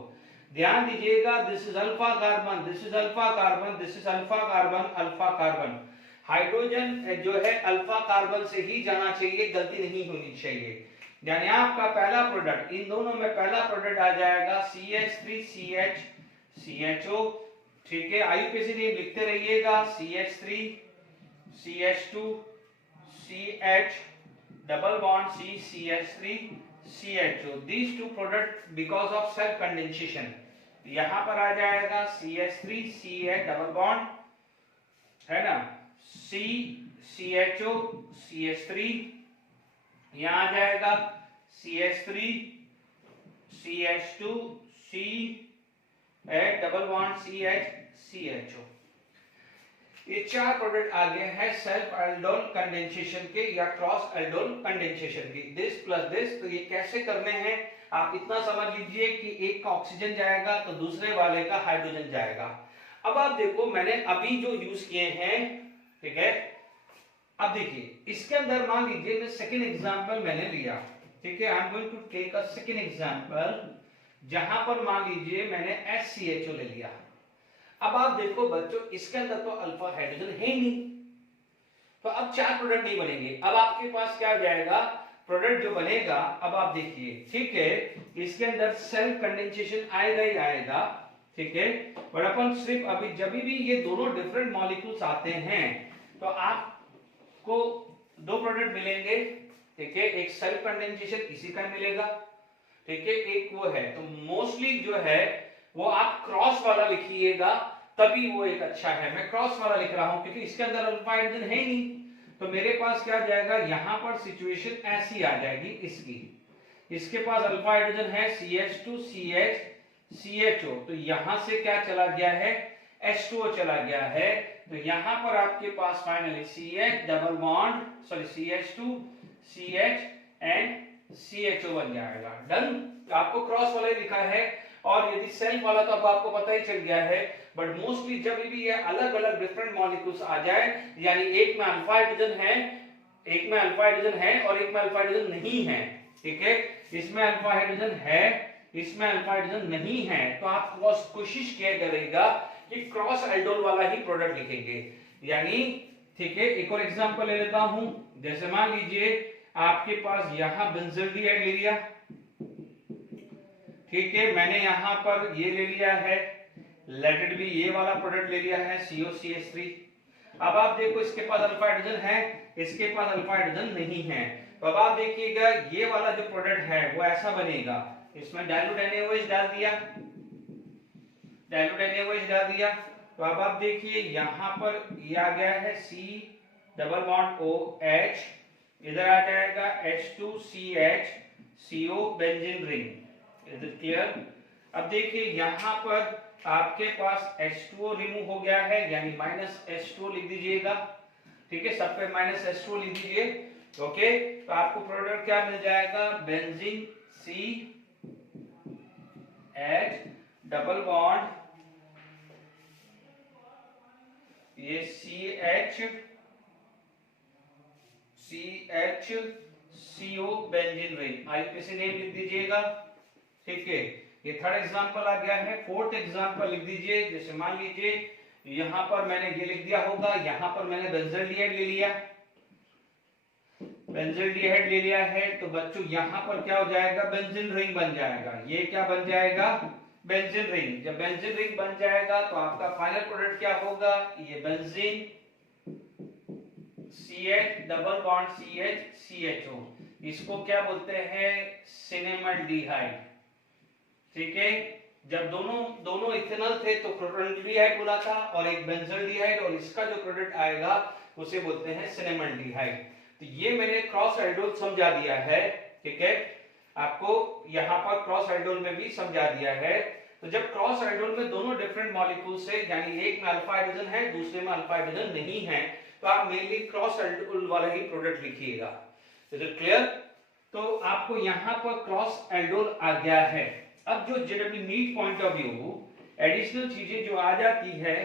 ध्यान दीजिएगा, this is alpha carbon, this is alpha carbon, this is alpha carbon, alpha carbon. Hydrogen जो है अल्फा कार्बन से ही जाना चाहिए, गलती नहीं होनी चाहिए। यानी आपका पहला प्रोडक्ट, इन दोनों में पहला प्रोडक्ट आ जाएगा CH3 CH CHO। ठीक है, आईयूपीएसी नेम लिखते रहिएगा, CH3 CH2 CH double bond C CH3 CHO। These two product because of self condensation। यहां पर आ जाएगा CH3 CH double bond, है ना, C CHO CH3, यहां आ जाएगा CH3 CH2 C double bond CH CHO। ये चार प्रोडक्ट आ गए हैं सेल्फ एल्डोल कंडेंसेशन के या क्रॉस एल्डोल कंडेंसेशन के। दिस प्लस दिस, तो ये कैसे करने हैं आप इतना समझ लीजिए कि एक का ऑक्सीजन जाएगा तो दूसरे वाले का हाइड्रोजन जाएगा। अब आप देखो मैंने अभी जो यूज किए हैं, ठीक है, अब देखिए इसके अंदर मान लीजिए मैं सेकेंड एग्जांपल मैंने लिया, ठीक है, I am going to take a second example जहां पर मान लीजिए मैंने HCHO ले लिया। अब आप देखो बच्चों इसके अंदर तो अल्फा हाइड्रोजन है ही नहीं, तो अब चार प्रोडक्ट नहीं बनेंगे। अब आपके पास क्या जाएगा प्रोडक्ट जो बनेगा, अब आप देखिए, ठीक है, इसके अंदर सेल्फ कंडेंसेशन आएगा ही आएगा, ठीक है, पर अपन सिर्फ अभी जब भी ये दोनों डिफरेंट मॉलिक्यूल्स आते हैं तो आपको दो प्रोडक्ट मिलेंगे, ठीक है, एक सेल्फ कंडेंसेशन इसी का मिलेगा, ठीक है, एक वो है, तो मोस्टली जो है वो आप क्रॉस वाला लिखिएगा तभी वो एक अच्छा है। मैं क्रॉस वाला लिख रहा हूं क्योंकि इसके अंदर अल्फा हाइड्रोजन है ही नहीं, तो मेरे पास क्या जाएगा, यहां पर सिचुएशन ऐसी आ जाएगी इसकी, इसके पास अल्फा हाइड्रोजन है CH2 CH CHO, तो यहां से क्या चला गया है H2O चला गया है, तो यहां पर आपके पास finally CH double bond sorry CH2 CH and CHO बन जाएगा। डन। आपको क्रॉस वाला ही लिखा है, और यदि सेल्फ वाला तो अब आपको पता ही चल गया है, बट मोस्टली जब भी ये अलग अलग डिफरेंट मॉलिक्यूल्स आ जाए, यानी एक में अल्फा हाइड्रोजन है, एक में अल्फा हाइड्रोजन है और एक में अल्फा हाइड्रोजन नहीं है, ठीक है, इसमें अल्फा हाइड्रोजन है, इसमें अल्फा हाइड्रोजन नहीं है, तो आप कोशिश किया करेगा कि क्रॉस एल्डोल वाला ही प्रोडक्ट लिखेंगे। यानी ठीक है, एक और एग्जांपल ले लेता हूं, जैसे मान लीजिए आपके पास यहां बेंजल्डिहाइड ले लिया, ठीक है, मैंने यहां पर ये ले लिया है, लेट इट बी ये वाला प्रोडक्ट ले लिया है COCH3। अब आप देखो इसके पास अल्फा हाइड्रोजन है, इसके पास अल्फा हाइड्रोजन नहीं है, तो अब आप देखिएगा ये वाला जो प्रोडक्ट है वो ऐसा बनेगा, इसमें डाइल्यूट NaOH डाल दिया, डाइल्यूट NaOH डाल दिया, तो अब आप देखिए यहां पर ये आ गया है C डबल बॉन्ड OH, इधर आ जाएगा H2CH CO benzene ring. Is it clear? अब देखिए यहां पर आपके पास H2O रिमूव हो गया है, यानी -H2O लिख दीजिएगा, ठीक है, सब पे -H2O लिख दीजिए, ओके, तो आपको प्रोडक्ट क्या मिल जाएगा, बेंजीन CH डबल बॉन्ड ये CHCO benzene ring, IUPAC name लिख दीजिएगा, ठीक है, ये थर्ड एग्जांपल आ गया है। फोर्थ एग्जांपल लिख दीजिए, जैसे मान लीजिए यहां पर मैंने ये लिख दिया होगा, यहां पर मैंने बेंजल्डिहाइड ले लिया, बेंजल्डिहाइड ले लिया है, तो बच्चों यहां पर क्या हो जाएगा, बेंजीन रिंग बन जाएगा, ये क्या बन जाएगा, बेंजीन रिंग। जब बेंजीन रिंग बन जाएगा तो आपका फाइनल प्रोडक्ट क्या होगा, ये benzene CH double bond CH CHO, इसको क्या बोलते हैं, सिनेमल्डिहाइड, ठीक है। जब दोनों इथेनॉल थे तो प्रोटोनल्डिहाइड बोला था, और एक बेंजल्डिहाइड, और इसका जो प्रोडक्ट आएगा उसे बोलते हैं सिनेमल्डिहाइड। तो ये मैंने क्रॉस एल्डोल समझा दिया है, ठीक है, आपको यहां पर क्रॉस एल्डोल में भी समझा दिया है। तो जब क्रॉस एल्डोल में दोनों डिफरेंट मॉलिक्यूल्स है, यानी एक में अल्फा हाइड्रोजन है दूसरे में अल्फा हाइड्रोजन नहीं है, तो आप मेनली क्रॉस एल्डोल वाला ही प्रोडक्ट लिखिएगा। Is it clear? तो आपको यहाँ पर क्रॉस एल्डोल आ गया है। अब जो जेडब्ल्यू NEET point of view additional चीजें जो आ जाती है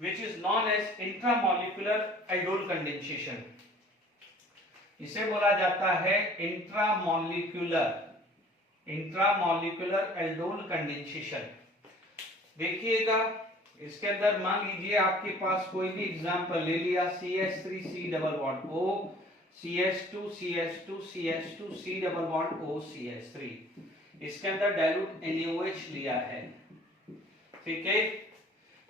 which is known as intramolecular aldol condensation, इसे बोला जाता है इंट्रामोलिकुलर एल्डोल कंडेंसेशन। देखिएगा इसके अंदर मान लीजिए आपके पास कोई भी एग्जांपल ले लिया, CH3C double bond O, CH2 CH2 CH2 C double bond O CH3, इसके अंदर डाइल्यूट NaOH लिया है, ठीक है।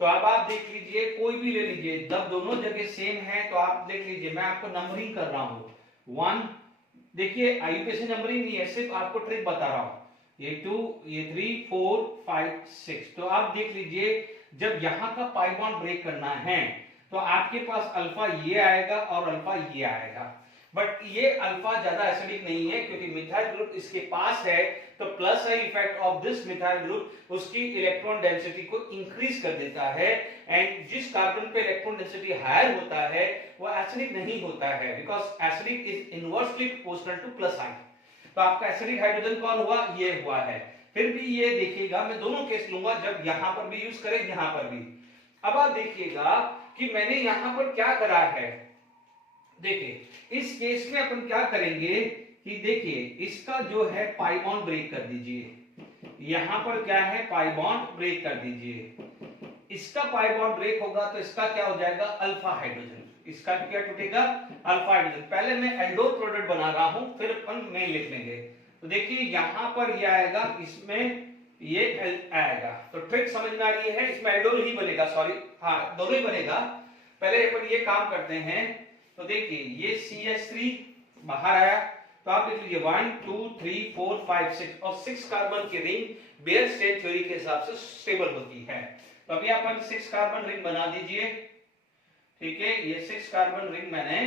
तो अब आप देख लीजिए कोई भी ले लीजिए, जब दोनों जगह सेम है तो आप देख लीजिए, मैं आपको नंबरिंग कर रहा हूं 1, देखिए आईयूपीएसी नंबरिंग नहीं है, सिर्फ आपको ट्रिक बता रहा हूं, ये 2 ये 3 4 5 6। तो आप देख लीजिए जब यहां का पाई बॉन्ड ब्रेक करना है तो आपके पास अल्फा ये आएगा और अल्फा ये आएगा, बट ये अल्फा ज्यादा एसिडिक नहीं है क्योंकि मिथाइल ग्रुप इसके पास है, तो plus sign effect of this methyl group उसकी इलेक्ट्रॉन डेंसिटी को इंक्रीज कर देता है, एंड जिस कार्बन पे इलेक्ट्रॉन डेंसिटी हायर होता है वो एसिडिक नहीं होता है, because acidic is inversely proportional two plus sign. तो आपका एसिडिक हाइड्रोजन कौन हुआ? ये हुआ है। फिर भी ये देखिएगा मैं दोनों केस लूंगा, जब यहां पर भी यूज करें यहां पर भी। अब आप देखिएगा कि मैंने यहां पर क्या करा है, देखिए इस केस में अपन क्या करेंगे कि देखिए इसका जो है पाई बॉन्ड ब्रेक कर दीजिए, यहां पर क्या है पाई बॉन्ड ब्रेक कर दीजिए, इसका पाई बॉन्ड ब्रेक होगा तो इसका क्या हो जाएगा अल्फा हाइड्रोजन, इसका क्या टूटेगा अल्फा हाइड्रोजन। पहले मैं एल्डोल प्रोडक्ट बना रहा हूं फिर अपन मेन लिख लेंगे। तो देखिए यहां पर ये आएगा, इसमें ये आएगा, तो ट्रिक समझ में आ रही है, इसमें एल्डोल ही बनेगा, सॉरी हाँ दोनों ही बनेगा। पहले अपन ये काम करते हैं, तो देखिए ये CH3 बाहर आया, तो आप देख लीजिए 1 2 3 4 5 6 और 6 कार्बन की रिंग बेयर स्टेट थ्योरी के हिसाब से स्टेबल होती है। तो अभी अपन 6 कार्बन रिंग बना दीजिए, ठीक है, ये 6 कार्बन रिंग मैंने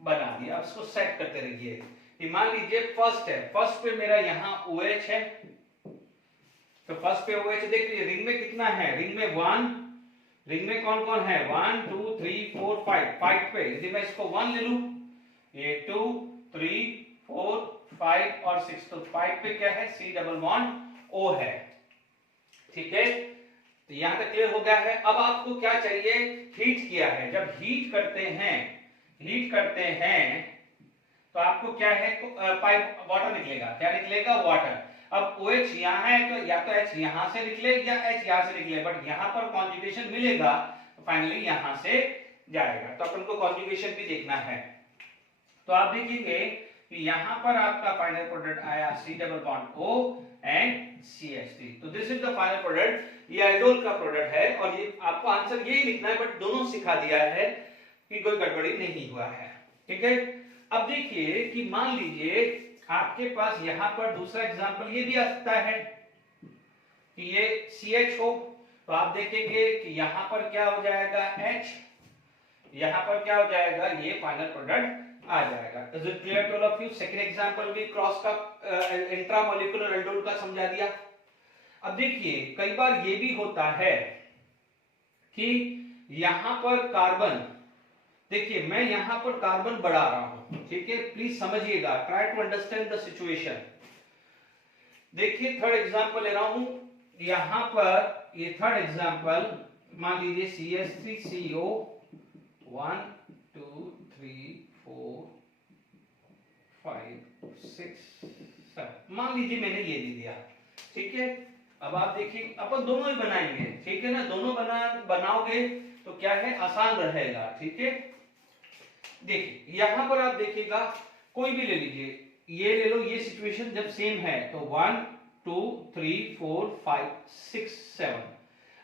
बना दिया। अब इसको सेट करते रहिए। मान लीजिए फर्स्ट है, फर्स्ट पे मेरा यहाँ OH है, तो फर्स्ट पे OH देख लीजिए, रिंग में कितना है, रिंग में 1, रिंग में कौन कौन है 1 2 3 4 5, 5 पे यदि मैं इसको 1 ले लूं, ये 2 3 4 5 और 6, तो 5 पे क्या है C डबल बॉन्ड O है, ठीक है। तो यहां तक क्लियर हो गया है। अब आपको क्या चाहिए, हीट किया है, जब हीट करते हैं तो आपको क्या है पाइप वाटर निकलेगा, क्या निकलेगा वाटर। अब OH यहाँ है तो या तो H यहाँ से निकले या H यहाँ से निकले, बट यहाँ पर कॉन्जुगेशन मिलेगा तो फाइनली यहाँ से जाएगा, तो अपन को कॉन्जुगेशन भी देखना है। तो आप देखेंगे कि यहाँ पर आपका फाइनल प्रोडक्ट आया C double bond O and CH3, तो this is the final product, ये एल्डोल का प्रोडक्ट है, और ये आपको आंसर यही लिखना है, बट दोनों सिखा दिया है कि कोई गड़बड़ी नहीं हुआ है, ठीक है। अब देखिए कि मान लीजिए आपके पास यहां पर दूसरा एग्जांपल ये भी आ सकता है कि ये CH हो, तो आप देखेंगे कि यहां पर क्या हो जाएगा H, यहां पर क्या हो जाएगा, ये फाइनल प्रोडक्ट आ जाएगा। Is it clear to all of you? Second example भी क्रॉस का इंट्रामोलिकुलर एल्डोल का समझा दिया। अब देखिए कई बार ये भी होता है कि यहां पर कार्बन, देखिए मैं यहां पर कार्बन बढ़ा रहा हूं, ठीक है, प्लीज समझिएगा, try to understand the situation. देखिए थर्ड एग्जांपल ले रहा हूं, यहां पर ये थर्ड एग्जांपल मान लीजिए CH3CO 1 2 3 4 5 6 7, मान लीजिए मैंने ये दे दिया, ठीक है। अब आप देखिए अपन दोनों ही बनाएंगे, ठीक है ना, दोनों बनाओगे तो क्या है आसान रहेगा, ठीक है। देखिए यहां पर आप देखिएगा कोई भी ले लीजिए, ये ले लो, ये सिचुएशन जब सेम है तो 1 2 3 4 5 6 7।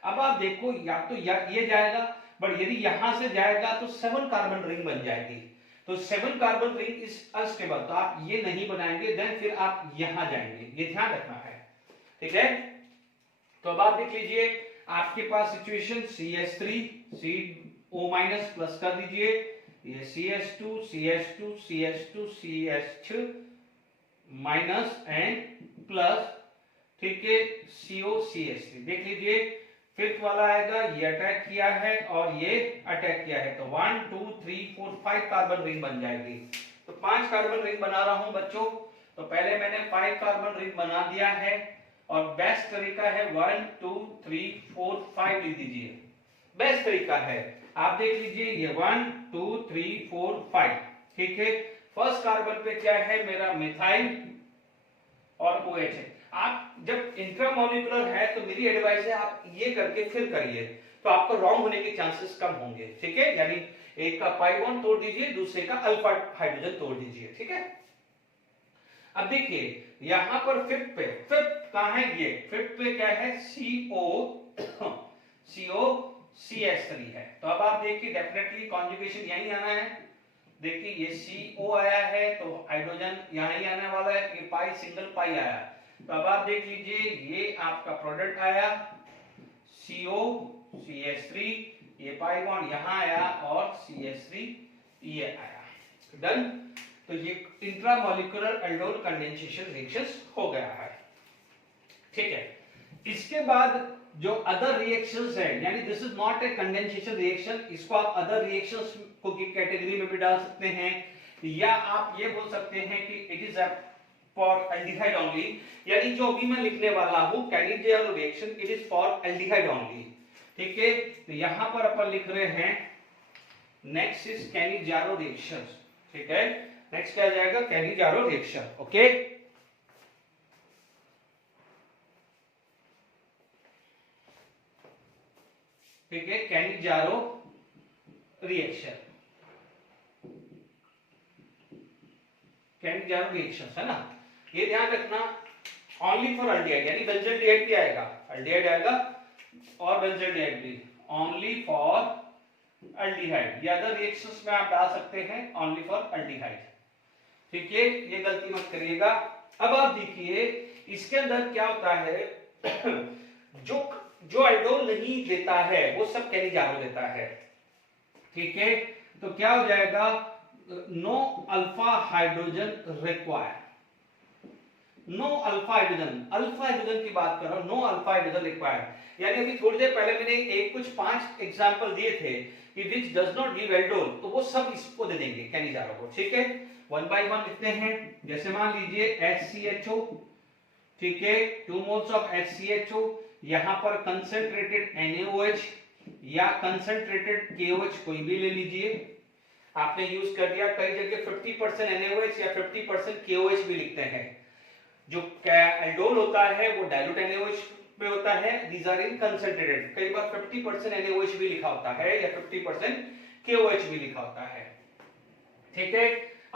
अब आप देखो या तो ये जाएगा, बट यदि यहां से जाएगा तो 7 कार्बन रिंग बन जाएगी, तो 7 कार्बन रिंग इज अनस्टेबल, तो आप ये नहीं बनाएंगे, देन फिर आप यहां जाएंगे, ये ध्यान रखना है, ठीक है। तो अब आप देख लीजिए आपके पास situation CH3 CO minus plus कर दीजिए, ये CH2 CH2 CH2 CH minus and plus, ठीक है, COCH3। देख लीजिए फिफ्थ वाला आएगा, ये अटैक किया है और ये अटैक किया है, तो 1 2 3 4 5 कार्बन रिंग बन जाएगी। तो 5 कार्बन रिंग बना रहा हूं बच्चों। तो पहले मैंने 5 कार्बन रिंग बना दिया है और बेस्ट तरीका है 1 2 3 4 5 लिख दीजिए, बेस्ट तरीका है। आप देख लीजिए ये 1 2 3 4 5, ठीक है। फर्स्ट कार्बन पे क्या है मेरा, मिथाइल और OH है। आप जब इंट्रामोलिकुलर है तो मेरी एडवाइस है आप ये करके फिर करिए, तो आपको रॉन्ग होने के चांसेस कम होंगे, ठीक है। यानी एक का पाई बॉन्ड तोड़ दीजिए, दूसरे का अल्फा हाइड्रोजन तोड़ दीजिए, ठीक है। अब देखिए यहां पर फिफ्थ पे, फिफ्थ कहां है, ये फिफ्थ पे क्या है, COCH3 है। तो अब आप देखिए डेफिनेटली कॉन्जुगेशन यहीं आना है। देखिए ये CO आया है तो हाइड्रोजन यहां ही आने वाला है, ये पाई सिंगल पाई आया। तो अब आप देख लीजिए ये आपका प्रोडक्ट आया COCH3, ये पाई बॉन्ड यहां आया और CH3 ये आया, डन। तो ये इंट्रामोलिकुलर एल्डोल कंडेंसेशन रिएक्शंस हो गया है, ठीक है। इसके बाद जो अदर रिएक्शंस है, यानी this is not a condensation reaction, इसको आप अदर रिएक्शंस को की कैटेगरी में भी डाल सकते हैं, या आप ये बोल सकते हैं कि it is for aldehyde only, यानी जो अभी मैं लिखने वाला हूं Cannizzaro reaction, it is for aldehyde only, ठीक है। तो यहां पर अपन लिख रहे हैं नेक्स्ट इज कैनिजारो रिएक्शन, ठीक है। नेक्स्ट क्या जाएगा, कैनिजारो रिएक्शन, ओके। ठीक है, कैनिजारो रिएक्शन, कैनिजारो रिएक्शन है ना, ये ध्यान रखना। ओनली फॉर अल्डिहाइड, यानी बेंजल्डिहाइड भी आएगा, अल्डिहाइड आएगा और बेंजल्डिहाइड भी, ओनली फॉर अल्डिहाइड। या अदर रिएक्शंस में आप डाल सकते हैं ओनली फॉर अल्डिहाइड, ठीक है, ये गलती मत करिएगा। अब आप देखिए इसके अंदर क्या होता है, जो एल्डोल नहीं देता है वो सब कैनिजारो देता है, ठीक है। तो क्या हो जाएगा, no alpha hydrogen require, no alpha hydrogen की बात कर रहा हूं, नो अल्फा हाइड्रोजन रिक्वायर। यानी अभी थोड़ी देर पहले मैंने एक कुछ 5 एग्जांपल दिए थे कि which does not give aldol, तो वो सब इसको दे देंगे कैनिजारो को, ठीक है। 1 बाय 1 लिखते हैं। जैसे मान लीजिए HCHO, ठीक है, 2 मोल्स ऑफ HCHO, यहां पर कंसंट्रेटेड NaOH या कंसंट्रेटेड KOH कोई भी ले लीजिए, आपने यूज कर दिया। कई जगह 50% NaOH या 50% KOH भी लिखते हैं। जो एल्डोल होता है वो डाइल्यूट NaOH पे होता है, these are in concentrated। कई बार 50% NaOH भी लिखा होता है या 50% KOH भी लिखा होता है, ठीक है।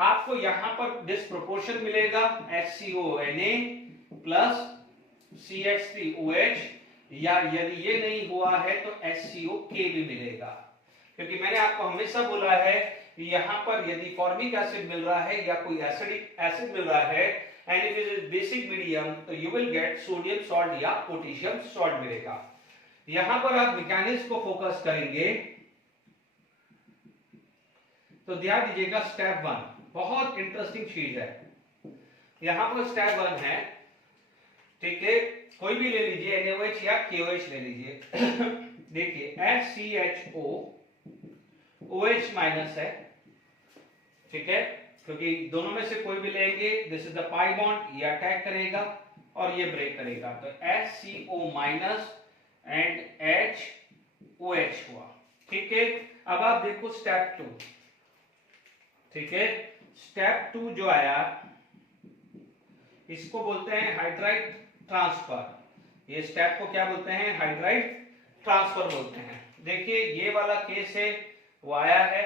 आपको यहां पर डिस्प्रोपोर्शन मिलेगा, HCONa प्लस CH3OH, या यदि ये नहीं हुआ है तो HCOK भी मिलेगा, क्योंकि मैंने आपको हमेशा बोला है कि यहां पर यदि फॉर्मिक एसिड मिल रहा है या कोई एसिडिक एसिड मिल रहा है and it is basic medium, तो you will get sodium salt या पोटेशियम सॉल्ट मिलेगा। यहां पर आप मैकेनिज्म को फोकस करेंगे तो ध्यान दीजिएगा, स्टेप 1 बहुत इंटरेस्टिंग चीज है। यहां पर स्टेप 1 है, ठीक है, कोई भी ले लीजिए, NaOH या KOH ले लीजिए। देखिए HCHO OH माइनस है, ठीक है, क्योंकि दोनों में से कोई भी लेंगे, this is the pi bond, ये अटैक करेगा और ये ब्रेक करेगा, तो HCO माइनस एंड HOH हुआ, ठीक है। अब आप देखो स्टेप 2, ठीक है, स्टेप 2 जो आया इसको बोलते हैं हाइड्राइड ट्रांसफर। ये स्टेप को क्या बोलते हैं, हाइड्राइड ट्रांसफर बोलते हैं। देखिए ये वाला केस है, वो आया है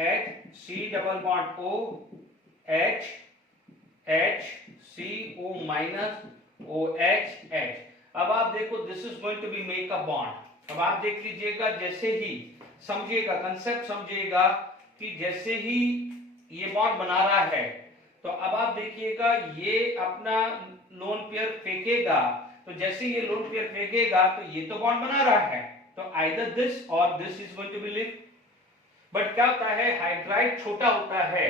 HC double bond O H HCO minus OH H। अब आप देखो this is going to be make a bond. अब आप देख लीजिएगा, जैसे ही समझिएगा, कंसेप्ट समझिएगा कि जैसे ही ये बॉन्ड बना रहा है तो अब आप देखिएगा ये अपना लोन पेयर फेंकेगा, तो जैसे ये लोन पेयर फेंकेगा तो ये तो बॉन्ड बना रहा है, तो either this or this is going to be lift. But क्या होता है, हाइड्राइड छोटा होता है,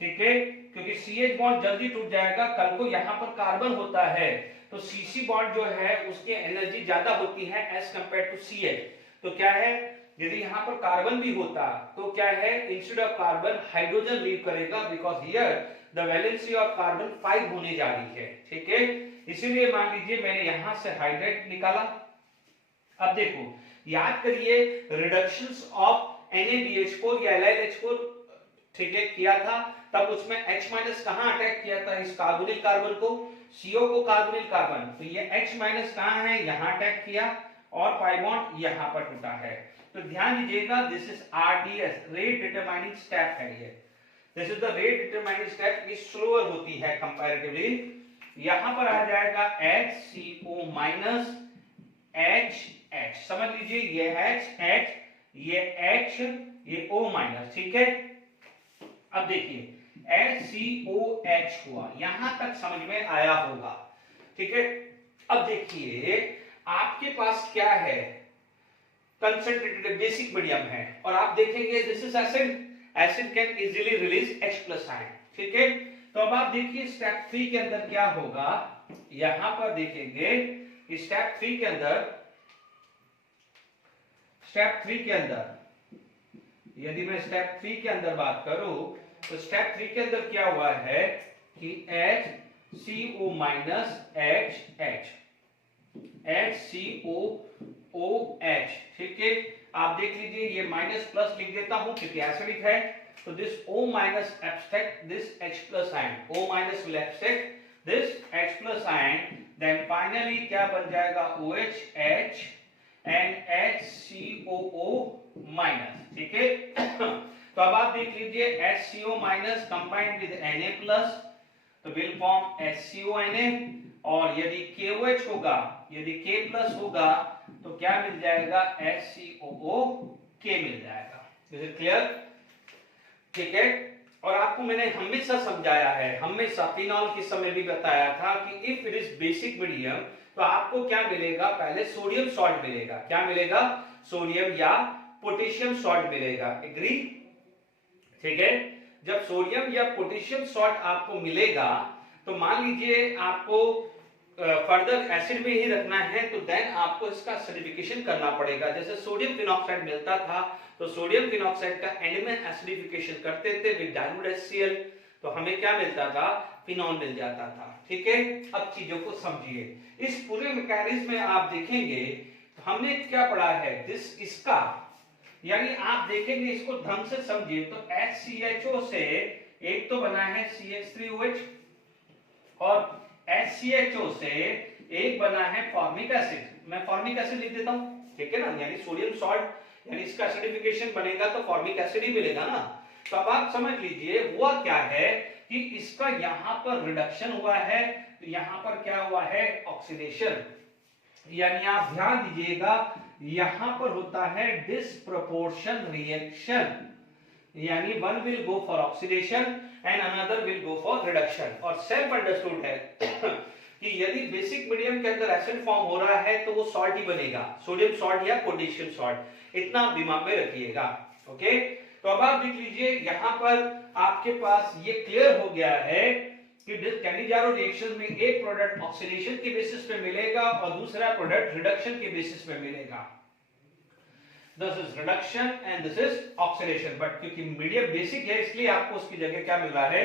ठीक है, क्योंकि CH बॉन्ड जल्दी टूट जाएगा। कल को यहाँ पर कार्बन होता है तो CC बॉन्ड जो है उसकी एनर्जी ज्यादा होती है एज कंपेयर टू CH। तो क्या है, यदि यहाँ पर कार्बन भी होता तो क्या है, instead of carbon hydrogen leave करेगा, because here the valency of carbon 5 होने जा रही है। ठीक है, इसीलिए मान लीजिए मैंने यहां से हाइड्रेट निकाला। अब देखो, याद करिए रिडक्शंस ऑफ NaBH4 या LiLH4, ठीक है, किया था, तब उसमें H- कहां अटैक किया था, इस कार्बोनिल कार्बन को, CO को कार्बोनिल कार्बन, तो ये H- कहां है, यहां अटैक किया, और पाई बॉन्ड यहां पर टूटा है। तो ध्यान दीजिएगा, this is RDS, rate determining step है ये। This is the rate determining step, ये स्लोअर होती है कंपैरेटिवली। यहां पर आ जाएगा HCO माइनस HH, समझ लीजिए, ये H, ये H, ये O माइनस। ठीक है, अब देखिए HCOH हुआ, यहां तक समझ में आया होगा। ठीक है, अब देखिए आपके पास क्या है, कंसंट्रेटेड बेसिक मीडियम है, और आप देखेंगे this is acid, acid can easily release H+ ion. ठीक है, तो अब आप देखिए स्टेप 3 के अंदर क्या होगा, यहां पर देखेंगे स्टेप 3 के अंदर, स्टेप 3 के अंदर यदि मैं स्टेप 3 के अंदर बात करूं तो स्टेप 3 के अंदर क्या हुआ है कि HCO माइनस HH, HCOOH। ठीक है, आप देख लीजिए, ये माइनस प्लस लिख देता हूं क्योंकि एसिडिक है, तो this O minus abstract this H+ ion, O minus will abstract this H+ ion, then finally क्या बन जाएगा, OH एंड HCOO माइनस। ठीक है, तो अब आप देख लीजिए HCO minus combined with Na+, तो विल फॉर्म HCONa, और यदि KOH होगा, यदि K+ होगा तो क्या मिल जाएगा, HCOOK मिल जाएगा। Is it clear? ठीक है, और आपको मैंने हमेशा समझाया है, हमेशा फिनॉल के समय भी बताया था कि if it is basic medium तो आपको क्या मिलेगा, पहले सोडियम सॉल्ट मिलेगा। क्या मिलेगा, सोडियम या पोटेशियम सॉल्ट मिलेगा। एग्री? ठीक है, जब सोडियम या पोटेशियम सॉल्ट आपको मिलेगा तो मान लीजिए आपको फर्दर एसिड में ही रखना है, तो देन आपको इसका एसिडिफिकेशन करना पड़ेगा। जैसे सोडियम फिनॉक्साइड मिलता था तो सोडियम फिनॉक्साइड का एंड में एसिडिफिकेशन करते थे विद डाइल्यूट HCl, तो हमें क्या मिलता था, फिनॉल मिल जाता था। ठीक है, अब चीजों को समझिए, इस पूरे मैकेनिज्म में आप देखेंगे तो हमने क्या पढ़ा है, दिस इसका, यानी आप देखेंगे इसको ढंग से समझिए, तो HCHO से एक तो बना है CH3OH, और HCHO से एक बना है फॉर्मिक एसिड, मैं फॉर्मिक एसिड लिख देता हूं। ठीक है ना, यानी सोडियम सॉल्ट, यानी इसका एसिडिफिकेशन बनेगा तो फॉर्मिक एसिड ही मिलेगा ना। तो अब आप समझ लीजिए हुआ क्या है कि इसका यहां पर रिडक्शन हुआ है, तो यहां पर क्या हुआ है, ऑक्सीडेशन, यानी आप ध्यान दीजिएगा यहां पर होता है डिसप्रोपोर्शन रिएक्शन, यानी one will go for oxidation and another will go for reduction. और सेल्फ अंडरस्टूड है कि यदि बेसिक मीडियम के अंदर एसिड फॉर्म हो रहा है तो वो सॉल्ट ही बनेगा, सोडियम सॉल्ट या पोटेशियम सॉल्ट, इतना आप दिमाग में रखिएगा। ओके, तो अब आप देख लीजिए यहां पर आपके पास ये क्लियर हो गया है कि कैनिजारो रिएक्शन में एक प्रोडक्ट ऑक्सीडेशन के बेसिस पे मिलेगा और दूसरा प्रोडक्ट रिडक्शन के बेसिस पे मिलेगा। This is reduction and this is oxidation, but क्योंकि मीडियम बेसिक है इसलिए आपको उसकी जगह क्या मिल रहा है,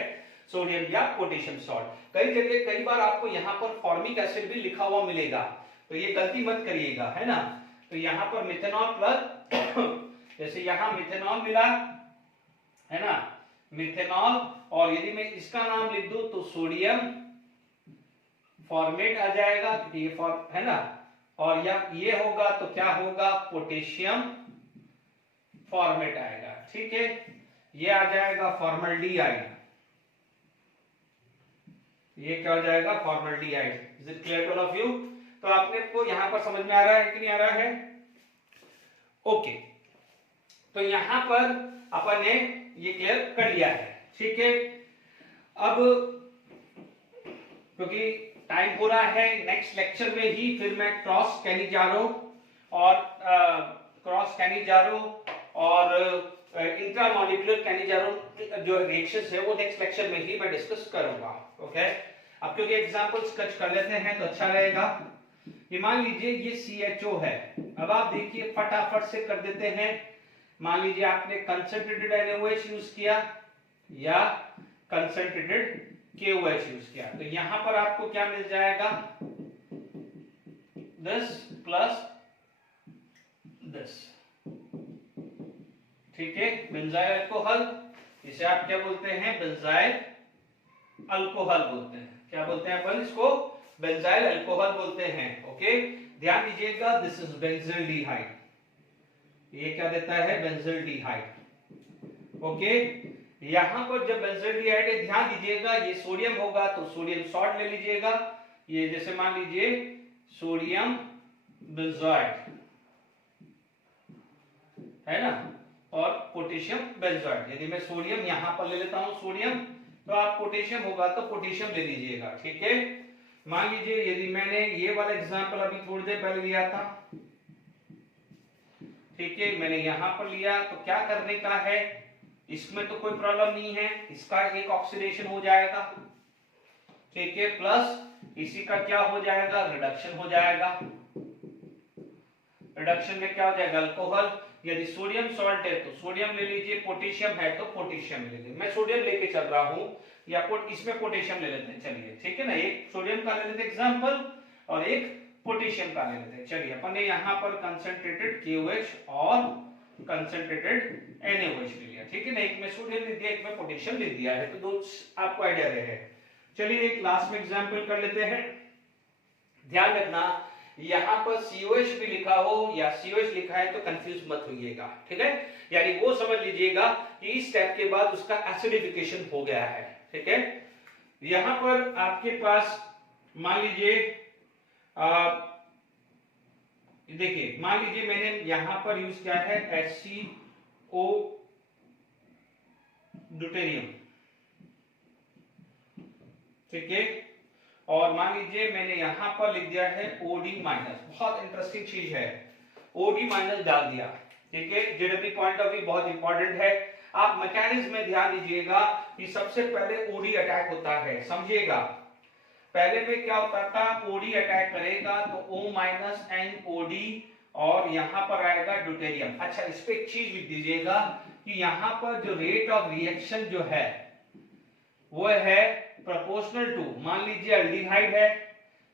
सोडियम या पोटेशियम सॉल्ट। कई जगह कई बार आपको यहाँ पर फॉर्मिक एसिड भी लिखा हुआ मिलेगा, तो ये गलती मत करिएगा, है ना। तो यहाँ पर मिथेनॉल प्लस जैसे यहाँ मिथेनॉल मिला है ना, मिथेनॉल, और यदि मैं इसका नाम लिख दूं तो सोडियम फॉर्मेट आ जाएगा, ये है ना, और या ये होगा तो क्या होगा, पोटेशियम फॉर्मेट आएगा। ठीक है, ये आ जाएगा फॉर्मल्डिहाइड, ये क्या हो जाएगा, formaldehyde. Is it clear to all of you? तो आपने को यहां पर समझ में आ रहा है कि नहीं आ रहा है? ओके, तो यहां पर अपन ने ये क्लियर कर लिया है। ठीक है, अब क्योंकि टाइम हो रहा है, नेक्स्ट लेक्चर में ही फिर मैं क्रॉस कैनिजारो और इंट्रामॉलिक्यूलर कैनिजारोन जो रिएक्शंस है वो नेक्स्ट लेक्चर में ही मैं डिस्कस करूंगा। ओके, अब क्योंकि एग्जांपल स्केच कर लेते हैं तो अच्छा रहेगा। ये मान लीजिए ये CHO है। अब आप देखिए फटाफट से कर देते हैं। मान लीजिए आपने कंसंट्रेटेड NaOH यूज किया या कंसंट्रेटेड KOH यूज किया, तो यहां पर आपको क्या मिल जाएगा, 10 प्लस 10। ठीक है, बेंजाइल अल्कोहल, इसे आप क्या बोलते हैं, बेंजाइल अल्कोहल बोलते हैं। क्या बोलते हैं अपन इसको, बेंजाइल अल्कोहल बोलते हैं। ओके, ध्यान दीजिएगा, दिस इज बेंजील्डिहाइड। ये क्या देता है, बेंजील्डिहाइड। ओके, यहां पर जब बेंजील्डिहाइड है, ध्यान दीजिएगा ये सोडियम होगा तो सोडियम सॉल्ट ले लीजिएगा। ये जैसे मान लीजिए सोडियम बेंजोएट है ना, और पोटेशियम बेंजोएट। यदि मैं सोडियम यहां पर ले लेता हूं सोडियम, तो आप पोटेशियम होगा तो पोटेशियम ले लीजिएगा। ठीक है, मान लीजिए यदि मैंने ये वाला एग्जांपल अभी थोड़ी देर पहले लिया था, ठीक है, मैंने यहां पर लिया, तो क्या करने का है, इसमें तो कोई प्रॉब्लम नहीं है, इसका एक ऑक्सीडेशन हो जाएगा। ठीक है, प्लस इसी का क्या हो जाएगा, रिडक्शन हो जाएगा। रिडक्शन में क्या हो जाएगा, अल्कोहल। यदि सोडियम सॉल्ट है तो सोडियम ले लीजिए, पोटेशियम है तो पोटेशियम ले लीजिए। मैं सोडियम लेके चल रहा हूं, या इसमें पोटेशियम ले लेते हैं। चलिए ठीक है ना, एक सोडियम का ले लेते हैं एग्जांपल और एक पोटेशियम का ले लेते हैं। चलिए अपन ने यहां पर कंसंट्रेटेड KOH और कंसंट्रेटेड NaOH ले लिया। ठीक है ना, एक में सोडियम ले दिया, एक में पोटेशियम ले दिया है, तो दो आपको आइडिया रहे। चलिए एक लास्ट में एग्जांपल कर लेते हैं। ध्यान रखना, यहां पर COH भी लिखा हो या COH लिखा है तो कंफ्यूज मत होइएगा। ठीक है, यानी वो समझ लीजिएगा कि इस स्टेप के बाद उसका एसिडिफिकेशन हो गया है। ठीक है, यहां पर आपके पास मान लीजिए देखिए, मान लीजिए मैंने यहां पर यूज किया है HCO ड्यूटेरियम। ठीक है, और मान लीजिए मैंने यहां पर लिख दिया है OD माइनस। बहुत इंटरेस्टिंग चीज है, OD माइनस डाल दिया। ठीक है, जेडब्ल्यू पॉइंट ऑफ व्यू बहुत इंपॉर्टेंट है। आप मैकेनिज्म में ध्यान दीजिएगा कि सबसे पहले OD अटैक होता है, समझिएगा। पहले में क्या होता था, OD अटैक करेगा तो O माइनस NOD और यहां पर आएगा ड्यूटेरियम। अच्छा, इस पे एक चीज लिख दीजिएगा कि यहां पर जो रेट ऑफ रिएक्शन जो है वो है प्रोपोर्शनल टू, मान लीजिए अल्डिहाइड है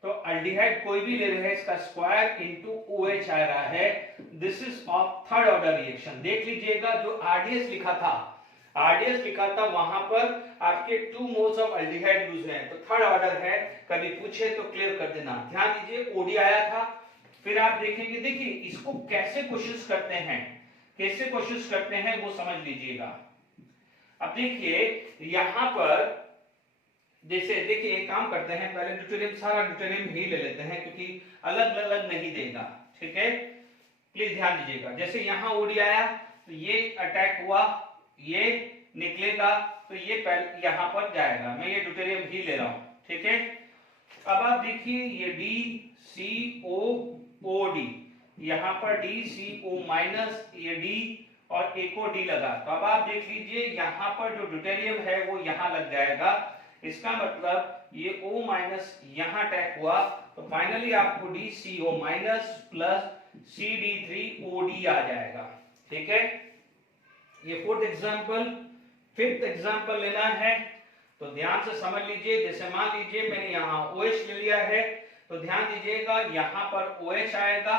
तो अल्डिहाइड कोई भी ले रहे हैं, इसका स्क्वायर इनटू OH आ रहा है। This is of third order reaction. देख लीजिएगा जो RDS लिखा था वहां पर आपके 2 मोल्स ऑफ अल्डिहाइड यूज हैं, तो थर्ड ऑर्डर है। कभी पूछे तो क्लियर कर देना। ध्यान दीजिए OD आया था, फिर आप देखेंगे, देखिए इसको कैसे कोशिश करते हैं वो समझ लीजिएगा। अब देखिए यहां पर जैसे देखिए एक काम करते हैं, पहले ड्यूटेरियम, सारा ड्यूटेरियम ही ले लेते हैं क्योंकि अलग अलग नहीं देगा। ठीक है, प्लीज ध्यान दीजिएगा। जैसे यहां OD आया तो ये अटैक हुआ, ये निकलेगा तो ये पहले यहां पर जाएगा। मैं ये ड्यूटेरियम ही ले रहा हूं। ठीक है, अब आप देखिए ये DCOOD, यहां पर DCO माइनस, ये D और एक को D लगा, तो अब आप देख लीजिए यहां पर जो ड्यूटेरियम है वो यहां लग जाएगा। इसका मतलब ये O माइनस यहां अटैक हुआ तो फाइनली आपको DCO माइनस प्लस CD3OD आ जाएगा। ठीक है, ये फोर्थ एग्जांपल। फिफ्थ एग्जांपल लेना है तो ध्यान से समझ लीजिए। जैसे मान लीजिए मैंने यहां OH ले लिया है, तो ध्यान दीजिएगा यहां पर OH आएगा,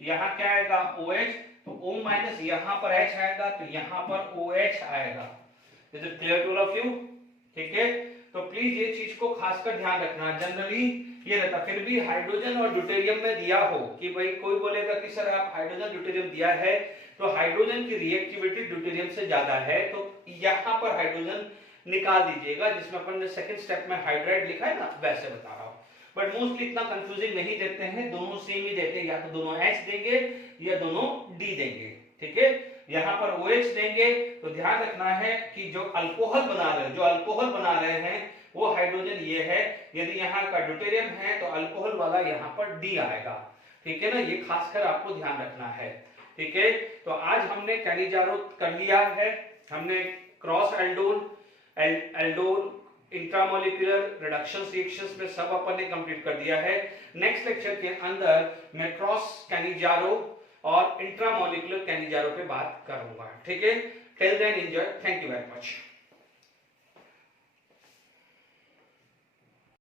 यहां क्या आएगा OH, तो O माइनस यहां पर H आएगा तो यहां पर OH आएगा। Is it clear to all of you? ठीक है, तो प्लीज ये चीज को खासकर ध्यान रखना। जनरली ये रहता, फिर भी हाइड्रोजन और ड्यूटेरियम में दिया हो कि भाई कोई बोलेगा कि सर आप हाइड्रोजन ड्यूटेरियम दिया है तो हाइड्रोजन की रिएक्टिविटी ड्यूटेरियम से ज्यादा है, तो यहां पर हाइड्रोजन निकाल दीजिएगा, जिसमें अपन ने सेकंड स्टेप में हाइड्राइड लिखा है ना, वैसे बता रहा हूं। बट मोस्टली इतना कंफ्यूजिंग नहीं देते हैं, दोनों सेम ही देते हैं, या तो दोनों H देंगे या दोनों D देंगे। ठीक है, यहां पर OH देंगे तो ध्यान रखना है कि जो अल्कोहल बना रहे हैं वो हाइड्रोजन ये है। यदि यहाँ का ड्यूटेरियम है तो अल्कोहल वाला यहाँ पर D आएगा। ठीक है ना, ये खासकर आपको ध्यान रखना है। ठीक है, तो आज हमने कैनिजारो कर लिया है, हमने cross aldol, aldol, intramolecular reduction reactions में सब अपन ने कंप्लीट कर दिया है। नेक्स्ट लेक्चर के अंदर मैं क्रॉस कैनिजारो और इंट्रामोलिकुलर कैनिजारो पे बात करूंगा। ठीक है, till then enjoy, thank you very much.